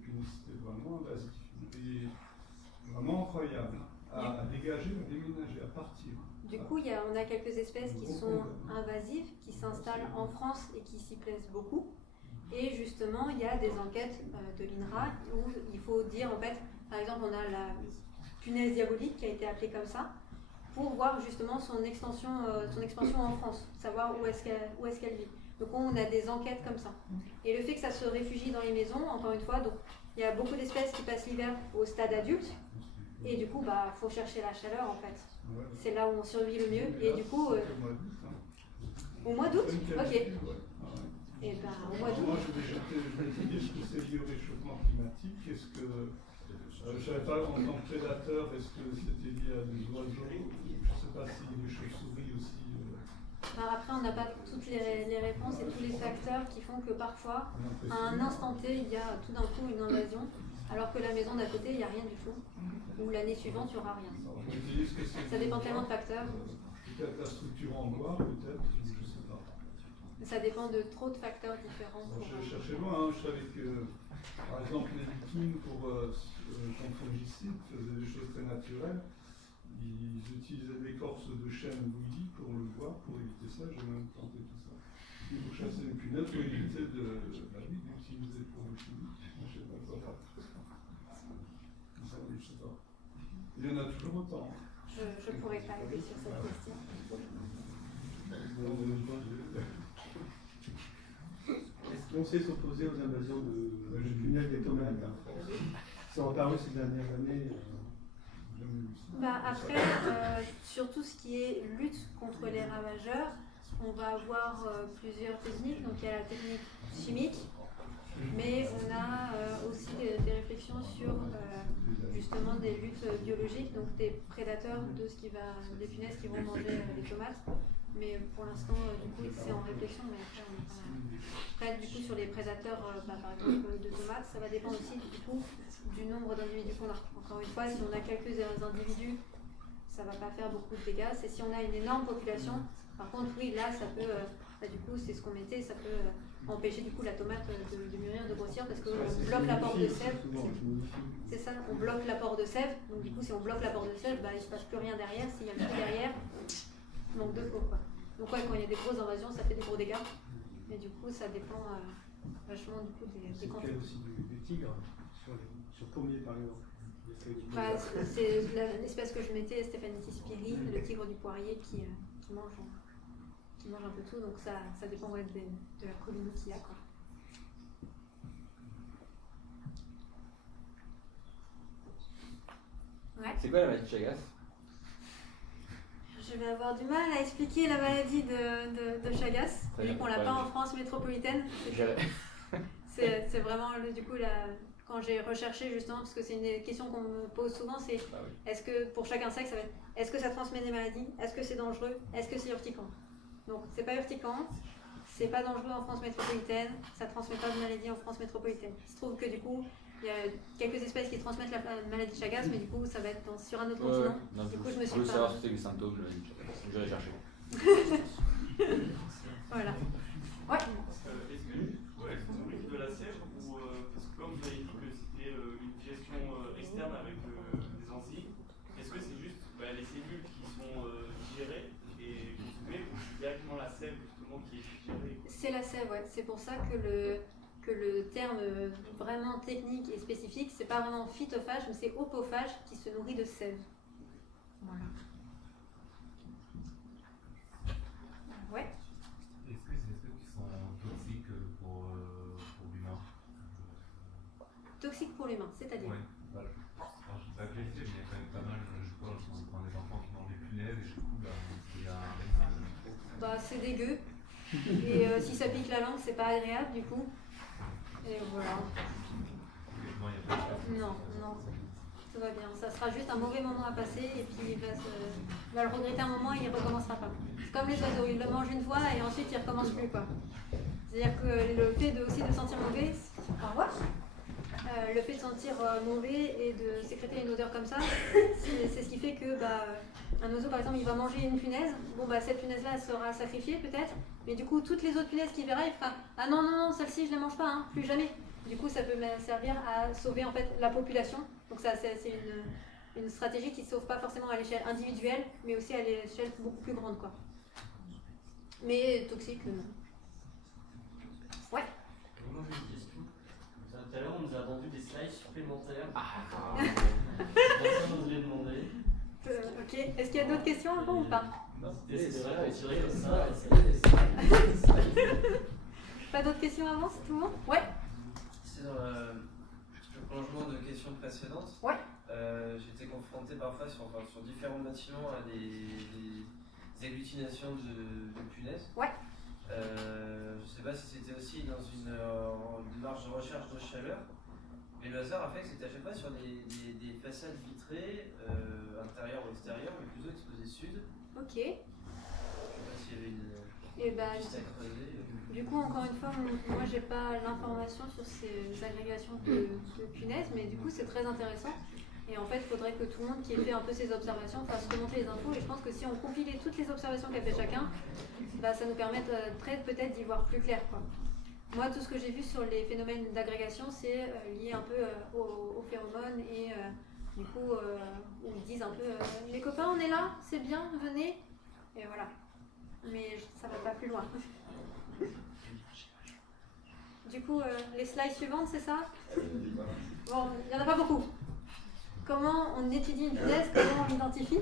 vraiment invasif et vraiment incroyable à dégager, à déménager, à partir. Du coup, on a quelques espèces qui sont invasives, qui s'installent en France et qui s'y plaisent beaucoup. Et justement, il y a des enquêtes de l'INRA où il faut dire, en fait, par exemple, on a la punaise diabolique qui a été appelée comme ça, pour voir justement son expansion en France, savoir où est-ce qu'elle vit. Donc on a des enquêtes comme ça. Et le fait que ça se réfugie dans les maisons, encore une fois, donc il y a beaucoup d'espèces qui passent l'hiver au stade adulte, et du coup, faut chercher la chaleur en fait. C'est là où on survit le mieux. Et du coup, au mois d'août, ok. Et au mois d'août. Moi, je me suis dit, est-ce que c'est lié au réchauffement climatique? Est-ce que je ne savais pas en tant que prédateur, est-ce que c'était lié à des oiseaux? Je ne sais pas si les chauves-souris aussi. Après, on n'a pas toutes les réponses et tous les facteurs qui font que parfois, à un instant T, il y a tout d'un coup une invasion, alors que la maison d'à côté, il n'y a rien du tout. Ou l'année suivante, il n'y aura rien. Ça dépend tellement de facteurs. Peut-être la structure en bois, peut-être, je ne sais pas. Ça dépend de trop de facteurs différents. Je cherchais loin, je savais que, par exemple, les Vikings, contre fongicides, faisaient des choses très naturelles. Ils utilisaient l'écorce de chêne bouillie pour le bois, pour éviter ça. J'ai même tenté tout ça. Pour chasser les punaises, pour éviter de utilisé pour le chimique. Je ne sais pas quoi. Je ne sais pas. Il y en a toujours autant. Je ne pourrais pas aider sur cette question. Est-ce qu'on sait s'opposer aux invasions de punaises des tomates en France? Ça a apparu ces dernières années. Bah après, sur tout ce qui est lutte contre les ravageurs, on va avoir plusieurs techniques. Donc il y a la technique chimique, mais on a aussi des réflexions sur justement des luttes biologiques, donc des prédateurs des punaises qui vont manger les tomates. Mais pour l'instant, du coup, c'est en réflexion, mais après, on n'est pas... Après, du coup, sur les prédateurs, par exemple, de tomates, ça va dépendre aussi, du coup, du nombre d'individus qu'on a. Encore une fois, si on a quelques individus, ça ne va pas faire beaucoup de dégâts. C'est si on a une énorme population, par contre, oui, là, ça peut... du coup, c'est ce qu'on mettait, ça peut empêcher, du coup, la tomate de mûrir, de grossir, parce qu'on bloque l'apport de sève. C'est ça, on bloque l'apport de sève. Donc, du coup, si on bloque l'apport de sève, il ne se passe plus rien derrière. S'il y a plus derrière... manque de peau, quoi. Donc ouais, quand il y a des grosses invasions, ça fait des gros dégâts. Mais du coup, ça dépend vachement du coup des quantités. Il y a aussi du tigre sur pommier, par exemple. C'est l'espèce que je mettais, Stephanitis spiri, le tigre du poirier qui mange un peu tout. Donc ça dépend de la colonie qu'il y a, quoi. Ouais. C'est quoi la maladie de Chagas? Je vais avoir du mal à expliquer la maladie de Chagas, vu qu'on l'a pas en France métropolitaine. C'est vraiment, du coup, quand j'ai recherché justement, parce que c'est une question qu'on me pose souvent, c'est est-ce que pour chaque insecte, ça va être est-ce que ça transmet des maladies? Est-ce que c'est dangereux? Est-ce que c'est urticant? Donc c'est pas urticant, c'est pas dangereux en France métropolitaine, ça transmet pas de maladie en France métropolitaine. Il se trouve que du coup, il y a quelques espèces qui transmettent la maladie de Chagas, mais du coup, ça va être sur un autre continent. Non, du coup, je me suis voulais pas... savoir si c'était les symptômes de la maladie de Chagas. Je vais chercher. Voilà. Ouais. Est-ce que vous voulez de la sève ou parce que comme vous avez dit que c'était une digestion externe avec des enzymes, est-ce que c'est juste les cellules qui sont digérées et consommées ou c'est directement la sève justement qui est digérée? C'est la sève, ouais. C'est pour ça que le terme vraiment technique et spécifique, c'est pas vraiment phytophage, mais c'est opophage qui se nourrit de sève. Voilà. Ouais. Est-ce que c'est des espèces qui sont toxiques pour l'humain? Toxiques pour l'humain, c'est-à-dire? Oui, voilà. Alors, je ne sais pas qualifier, mais il y a quand même pas mal, je pense, dans des enfants qui mangent des punaises, et du coup, il y a un... c'est dégueu. Et si ça pique la langue, c'est pas agréable du coup. Et voilà. Non, tout va bien. Ça sera juste un mauvais moment à passer et puis il va le regretter un moment et il ne recommencera pas. C'est comme les oiseaux, ils le mangent une fois et ensuite ils ne recommencent plus, quoi. C'est-à-dire que le fait aussi de sentir mauvais, le fait de sentir mauvais et de sécréter une odeur comme ça, c'est ce qui fait que un oiseau par exemple il va manger une punaise, cette punaise là elle sera sacrifiée peut-être, mais du coup toutes les autres punaises qu'il verra il fera ah non celle-ci je ne les mange pas, hein, plus jamais. Du coup ça peut servir à sauver en fait la population, donc ça c'est une stratégie qui ne sauve pas forcément à l'échelle individuelle mais aussi à l'échelle beaucoup plus grande, quoi. Mais toxique, ouais. Moi j'ai une question. Tout à l'heure on nous a vendu des slides supplémentaires. Personne nous les demandé. Ok, est-ce qu'il y a d'autres questions avant ou pas? C'est vrai, on dirait comme ça. Pas d'autres questions avant, c'est tout bon? Ouais. Sur le prolongement de questions précédentes, ouais. J'étais confronté parfois sur différents bâtiments à des agglutinations de punaises. Ouais. Je ne sais pas si c'était aussi dans une démarche de recherche de chaleur, mais le hasard a fait que c'était à chaque fois sur des façades vitrées, intérieures ou extérieures, mais plutôt exposées sud. Ok. Je ne sais pas s'il y avait une piste à creuser. Du coup, encore une fois, moi j'ai pas l'information sur ces agrégations de punaises, mais du coup c'est très intéressant. Et en fait, il faudrait que tout le monde qui ait fait un peu ces observations fasse remonter les infos. Et je pense que si on compilait toutes les observations qu'a fait chacun, ça nous permettrait peut-être d'y voir plus clair, quoi. Moi, tout ce que j'ai vu sur les phénomènes d'agrégation, c'est lié un peu aux phéromones et du coup, où ils disent un peu les copains, on est là, c'est bien, venez. Et voilà. Mais ça va pas plus loin. Du coup, les slides suivantes, c'est ça? Bon, il n'y en a pas beaucoup. Comment on étudie une punaise, comment on l'identifie?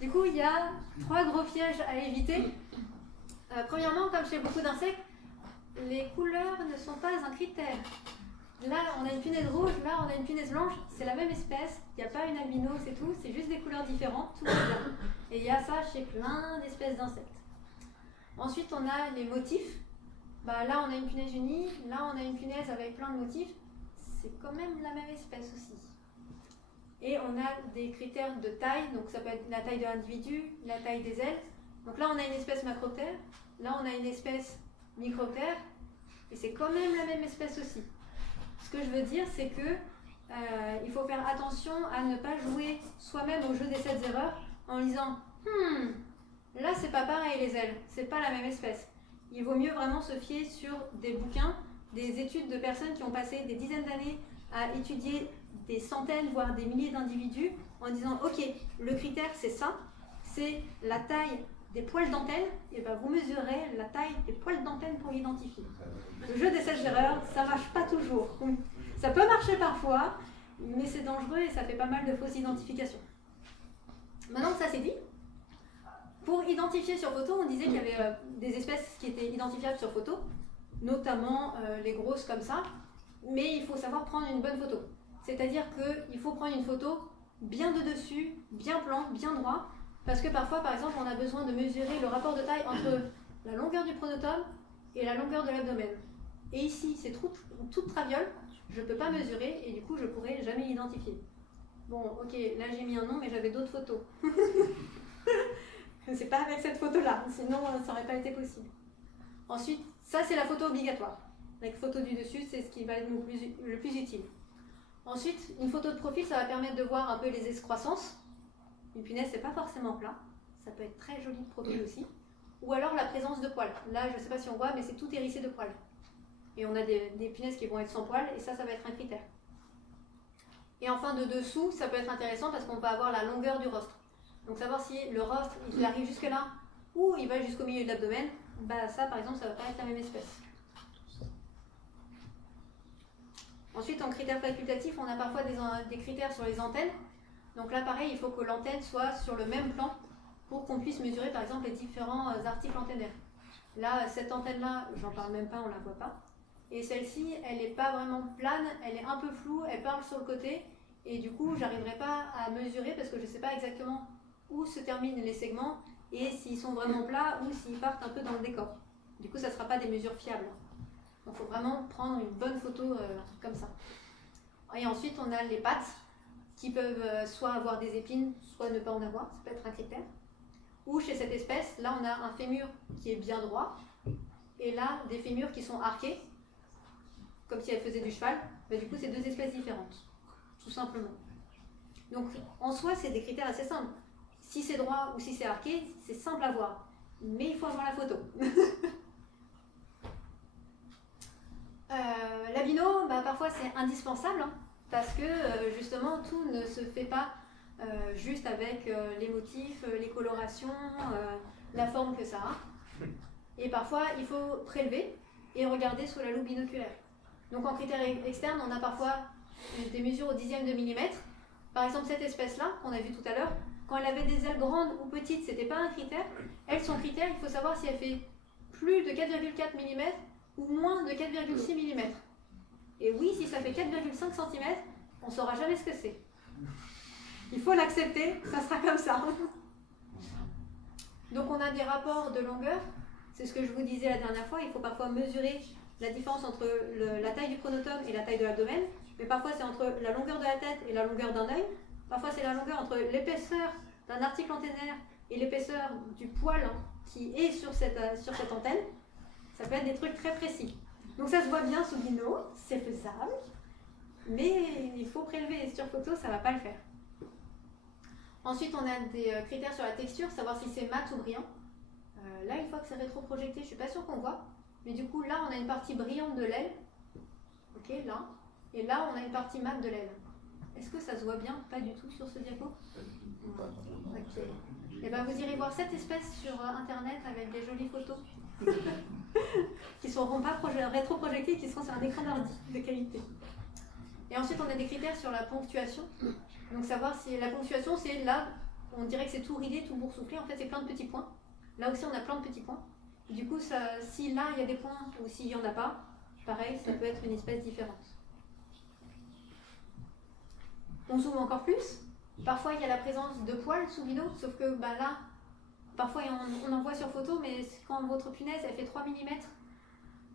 Du coup, il y a 3 gros pièges à éviter. Premièrement, comme chez beaucoup d'insectes, les couleurs ne sont pas un critère. Là, on a une punaise rouge, là, on a une punaise blanche, c'est la même espèce, il n'y a pas une albino, c'est tout, c'est juste des couleurs différentes, tout va bien. Et il y a ça chez plein d'espèces d'insectes. Ensuite, on a les motifs. Bah, là, on a une punaise unie, là, on a une punaise avec plein de motifs. C'est quand même la même espèce aussi. Et on a des critères de taille, donc ça peut être la taille de l'individu, la taille des ailes. Donc là, on a une espèce macroptère, là, on a une espèce microptère, et c'est quand même la même espèce aussi. Ce que je veux dire, c'est que il faut faire attention à ne pas jouer soi-même au jeu des 7 erreurs en disant là, c'est pas pareil les ailes, c'est pas la même espèce. Il vaut mieux vraiment se fier sur des bouquins, des études de personnes qui ont passé des dizaines d'années à étudier des centaines, voire des milliers d'individus, en disant ok, le critère c'est ça, c'est la taille des poils d'antenne, et ben vous mesurez la taille des poils d'antenne pour l'identifier. Le jeu des 7 erreurs, ça marche pas toujours. Ça peut marcher parfois, mais c'est dangereux et ça fait pas mal de fausses identifications. Maintenant que ça c'est dit, pour identifier sur photo, on disait qu'il y avait des espèces qui étaient identifiables sur photo, notamment les grosses comme ça, mais il faut savoir prendre une bonne photo. C'est-à-dire qu'il faut prendre une photo bien de dessus, bien plan, bien droit, parce que parfois, par exemple, on a besoin de mesurer le rapport de taille entre la longueur du pronotum et la longueur de l'abdomen. Et ici, c'est toute traviole, je ne peux pas mesurer et du coup, je ne pourrai jamais l'identifier. Bon, ok, là j'ai mis un nom, mais j'avais d'autres photos. C'est pas avec cette photo-là, sinon ça n'aurait pas été possible. Ensuite, ça c'est la photo obligatoire. La photo du dessus, c'est ce qui va être le plus utile. Ensuite, une photo de profil, ça va permettre de voir un peu les excroissances. Une punaise, c'est pas forcément plat. Ça peut être très joli de profil aussi. Ou alors la présence de poils. Là, je sais pas si on voit, mais c'est tout hérissé de poils. Et on a des punaises qui vont être sans poils, et ça va être un critère. Et enfin, de dessous, ça peut être intéressant parce qu'on va avoir la longueur du rostre. Donc savoir si le rostre, il arrive jusque là, ou il va jusqu'au milieu de l'abdomen, bah ça, par exemple, ça va pas être la même espèce. Ensuite, en critères facultatifs, on a parfois des critères sur les antennes. Donc là, pareil, il faut que l'antenne soit sur le même plan pour qu'on puisse mesurer, par exemple, les différents articles antennaires. Là, cette antenne-là, j'en parle même pas, on la voit pas. Et celle-ci, elle n'est pas vraiment plane, elle est un peu floue, elle parle sur le côté. Et du coup, j'arriverai pas à mesurer parce que je ne sais pas exactement où se terminent les segments et s'ils sont vraiment plats ou s'ils partent un peu dans le décor. Du coup, ça ne sera pas des mesures fiables. Donc il faut vraiment prendre une bonne photo comme ça. Et ensuite, on a les pattes qui peuvent soit avoir des épines, soit ne pas en avoir, ça peut être un critère. Ou chez cette espèce, là on a un fémur qui est bien droit, et là des fémurs qui sont arqués, comme si elle faisait du cheval. Mais du coup, c'est 2 espèces différentes, tout simplement. Donc en soi, c'est des critères assez simples. Si c'est droit ou si c'est arqué, c'est simple à voir. Mais il faut avoir la photo. L'albino, bah, parfois c'est indispensable, hein, parce que justement tout ne se fait pas juste avec les motifs, les colorations, la forme que ça a. Et parfois il faut prélever et regarder sous la loupe binoculaire. Donc en critères externes, on a parfois des mesures au dixième de millimètre. Par exemple, cette espèce-là, qu'on a vue tout à l'heure, quand elle avait des ailes grandes ou petites, c'était pas un critère. Elle, son critère, il faut savoir si elle fait plus de 4,4 mm ou moins de 4,6 mm. Et oui, si ça fait 4,5 cm, on ne saura jamais ce que c'est. Il faut l'accepter, ça sera comme ça. Donc on a des rapports de longueur, c'est ce que je vous disais la dernière fois, il faut parfois mesurer la différence entre la taille du pronotum et la taille de l'abdomen, mais parfois c'est entre la longueur de la tête et la longueur d'un œil, parfois c'est la longueur entre l'épaisseur d'un article antennaire et l'épaisseur du poil qui est sur cette antenne. Ça peut être des trucs très précis. Donc ça se voit bien sous bino, c'est faisable, mais il faut prélever sur photo, ça ne va pas le faire. Ensuite, on a des critères sur la texture, savoir si c'est mat ou brillant. Là, une fois que c'est rétroprojecté, je ne suis pas sûre qu'on voit, mais du coup, là, on a une partie brillante de l'aile. Ok, là. Et là, on a une partie mat de l'aile. Est-ce que ça se voit bien? Pas du tout sur ce diapo. Ok. Et ben, vous irez voir cette espèce sur Internet avec des jolies photos qui seront pas rétroprojectés, qui seront sur un écran d'ordi de qualité. Et ensuite, on a des critères sur la ponctuation. Donc, savoir si la ponctuation, c'est là, on dirait que c'est tout ridé, tout boursouflé. En fait, c'est plein de petits points. Là aussi, on a plein de petits points. Du coup, si là, il y a des points ou s'il n'y en a pas, pareil, ça peut être une espèce différente. On zoome encore plus. Parfois, il y a la présence de poils sous l'îlot, sauf que bah, là, parfois, on en voit sur photo, mais quand votre punaise, elle fait 3 mm,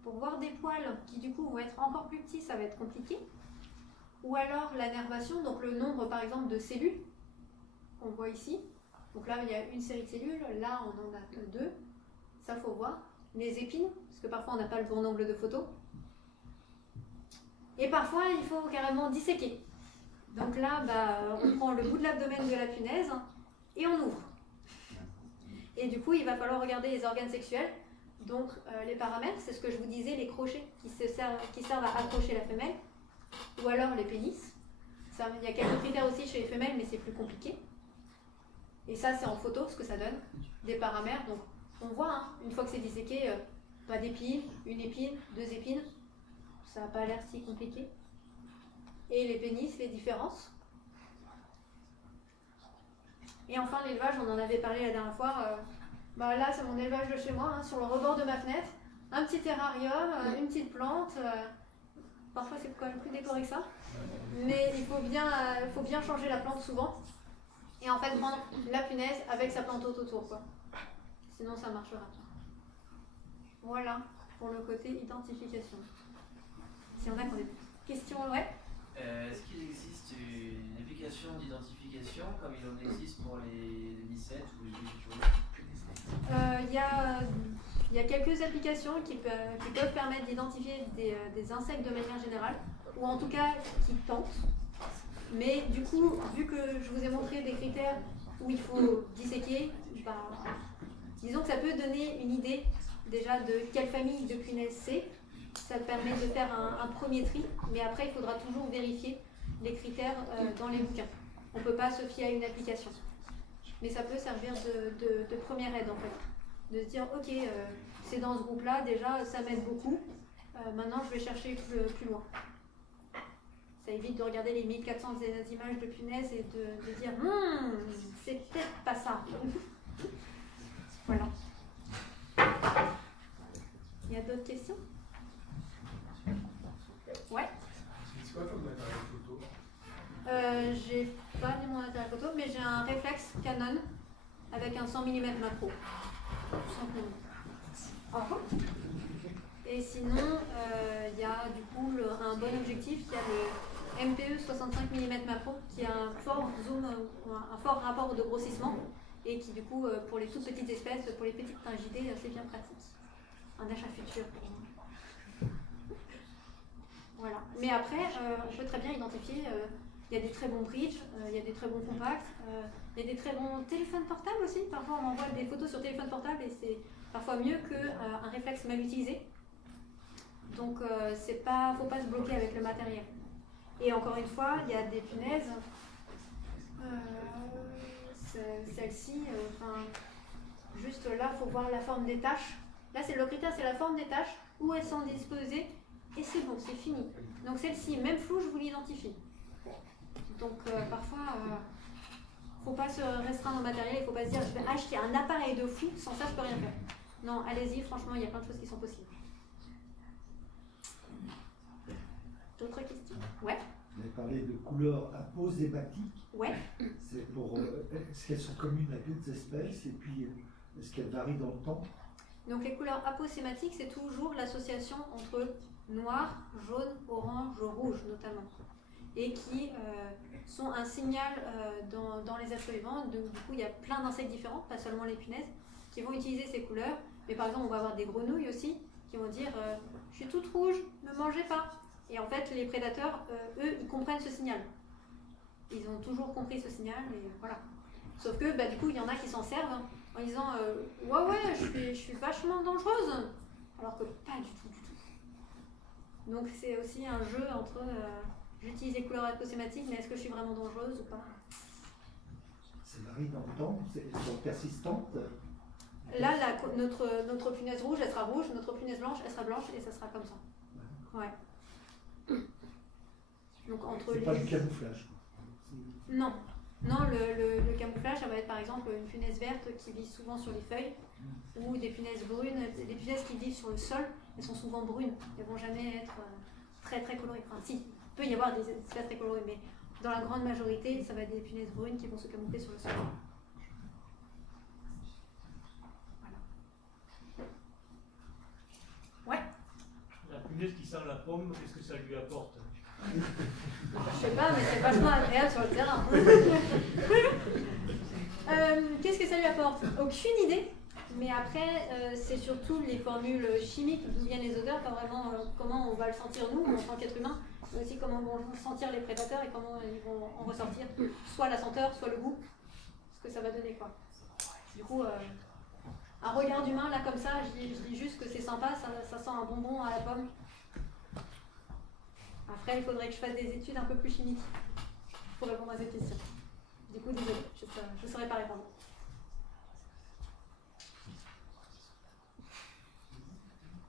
pour voir des poils qui, du coup, vont être encore plus petits, ça va être compliqué. Ou alors la nervation, donc le nombre, par exemple, de cellules, qu'on voit ici. Donc là, il y a une série de cellules, là, on en a 2. Ça, faut voir. Les épines, parce que parfois, on n'a pas le bon angle de photo. Et parfois, il faut carrément disséquer. Donc là, bah, on prend le bout de l'abdomen de la punaise et on ouvre. Et du coup, il va falloir regarder les organes sexuels. Donc les paramètres, c'est ce que je vous disais, les crochets qui servent à accrocher la femelle. Ou alors les pénis. Ça, il y a quelques critères aussi chez les femelles, mais c'est plus compliqué. Et ça, c'est en photo, ce que ça donne. Des paramètres. Donc on voit, hein, une fois que c'est disséqué, pas d'épine, une épine, 2 épines. Ça n'a pas l'air si compliqué. Et les pénis, les différences. Et enfin, l'élevage, on en avait parlé la dernière fois. Bah là, c'est mon élevage de chez moi, hein, sur le rebord de ma fenêtre. Un petit terrarium, une petite plante. Parfois, c'est quand même plus décoré que ça. Mais il faut bien changer la plante souvent. Et en fait, prendre la punaise avec sa plante autour, quoi. Sinon, ça marchera pas. Voilà, pour le côté identification. Si on a des questions, ouais. Est-ce qu'il existe une application d'identification comme il en existe pour les mycètes ou les végétaux? Il y a quelques applications qui peuvent permettre d'identifier des insectes de manière générale, ou en tout cas qui tentent. Mais du coup, vu que je vous ai montré des critères où il faut disséquer, bah, disons que ça peut donner une idée déjà de quelle famille de punaises c'est. Ça permet de faire un premier tri, mais après il faudra toujours vérifier les critères dans les bouquins. On ne peut pas se fier à une application. Mais ça peut servir de première aide en fait. De se dire, ok, c'est dans ce groupe-là, déjà ça m'aide beaucoup. Maintenant je vais chercher plus loin. Ça évite de regarder les 1400 images de punaises et de dire, c'est peut-être pas ça. Voilà. Il y a d'autres questions ? Ouais. C'est quoi comme matériel photo? J'ai pas mis mon matériel photo, mais j'ai un réflexe Canon avec un 100 mm macro. Tout simplement. Et sinon, il y a du coup un bon objectif qui a le MPE 65 mm macro qui a un fort zoom, un fort rapport de grossissement et qui du coup, pour les toutes petites espèces, pour les petites tringidées, c'est bien pratique. Un achat futur pour moi. Voilà. Mais après, on peut très bien identifier, il y a des très bons bridges, il y a des très bons compacts, il y a des très bons téléphones portables aussi. Parfois, on envoie des photos sur téléphone portable et c'est parfois mieux qu'un réflexe mal utilisé. Donc, faut pas se bloquer avec le matériel. Et encore une fois, il y a des punaises, celle-ci, juste là, il faut voir la forme des taches. Là, le critère, c'est la forme des taches, où elles sont disposées. Et c'est bon, c'est fini. Donc celle-ci, même floue, je vous l'identifie. Donc parfois, faut pas se restreindre au matériel, il faut pas se dire je vais acheter un appareil de fou, sans ça je peux rien faire. Non, allez-y, franchement, il y a plein de choses qui sont possibles. D'autres questions? Ouais. Vous avez parlé de couleurs aposématiques. Ouais. C'est pour est-ce qu'elles sont communes à toutes les espèces et puis est-ce qu'elles varient dans le temps? Donc les couleurs aposématiques, c'est toujours l'association entre noir, jaune, orange, rouge notamment, et qui sont un signal dans les êtres vivants. Du coup, il y a plein d'insectes différents, pas seulement les punaises, qui vont utiliser ces couleurs. Mais par exemple, on va avoir des grenouilles aussi qui vont dire je suis toute rouge, ne mangez pas. Et en fait, les prédateurs, eux, ils comprennent ce signal. Ils ont toujours compris ce signal, et voilà. Sauf que du coup, il y en a qui s'en servent en disant ouais, je suis vachement dangereuse, alors que pas du tout. Donc c'est aussi un jeu entre j'utilise les couleurs aposématiques, mais est-ce que je suis vraiment dangereuse ou pas? Ça varie dans le temps, elles sont persistantes. Là, notre punaise rouge, elle sera rouge, notre punaise blanche, elle sera blanche, et ça sera comme ça. Ouais. Donc entre C'est pas du camouflage. Non. Non, le camouflage, ça va être par exemple une punaise verte qui vit souvent sur les feuilles, ou des punaises brunes. Les punaises qui vivent sur le sol, elles sont souvent brunes. Elles vont jamais être très très colorées. Enfin, si, il peut y avoir des espèces très colorées, mais dans la grande majorité, ça va être des punaises brunes qui vont se camoufler sur le sol. Voilà. Ouais. La punaise qui sent la pomme, qu'est-ce que ça lui apporte? Je sais pas, mais c'est vachement agréable sur le terrain. Qu'est-ce que ça lui apporte? Aucune idée. Mais après, c'est surtout les formules chimiques d'où viennent les odeurs, pas vraiment comment on va le sentir nous en tant qu'être humain, mais aussi comment vont sentir les prédateurs et comment ils vont en ressortir, soit la senteur, soit le goût, ce que ça va donner quoi. Du coup, un regard d'humain là comme ça, je dis juste que c'est sympa, ça sent un bonbon à la pomme. Après, il faudrait que je fasse des études un peu plus chimiques pour répondre à cette question. Du coup, désolé, je ne saurais pas répondre.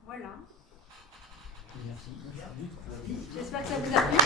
Voilà. Merci. J'espère que ça vous a plu.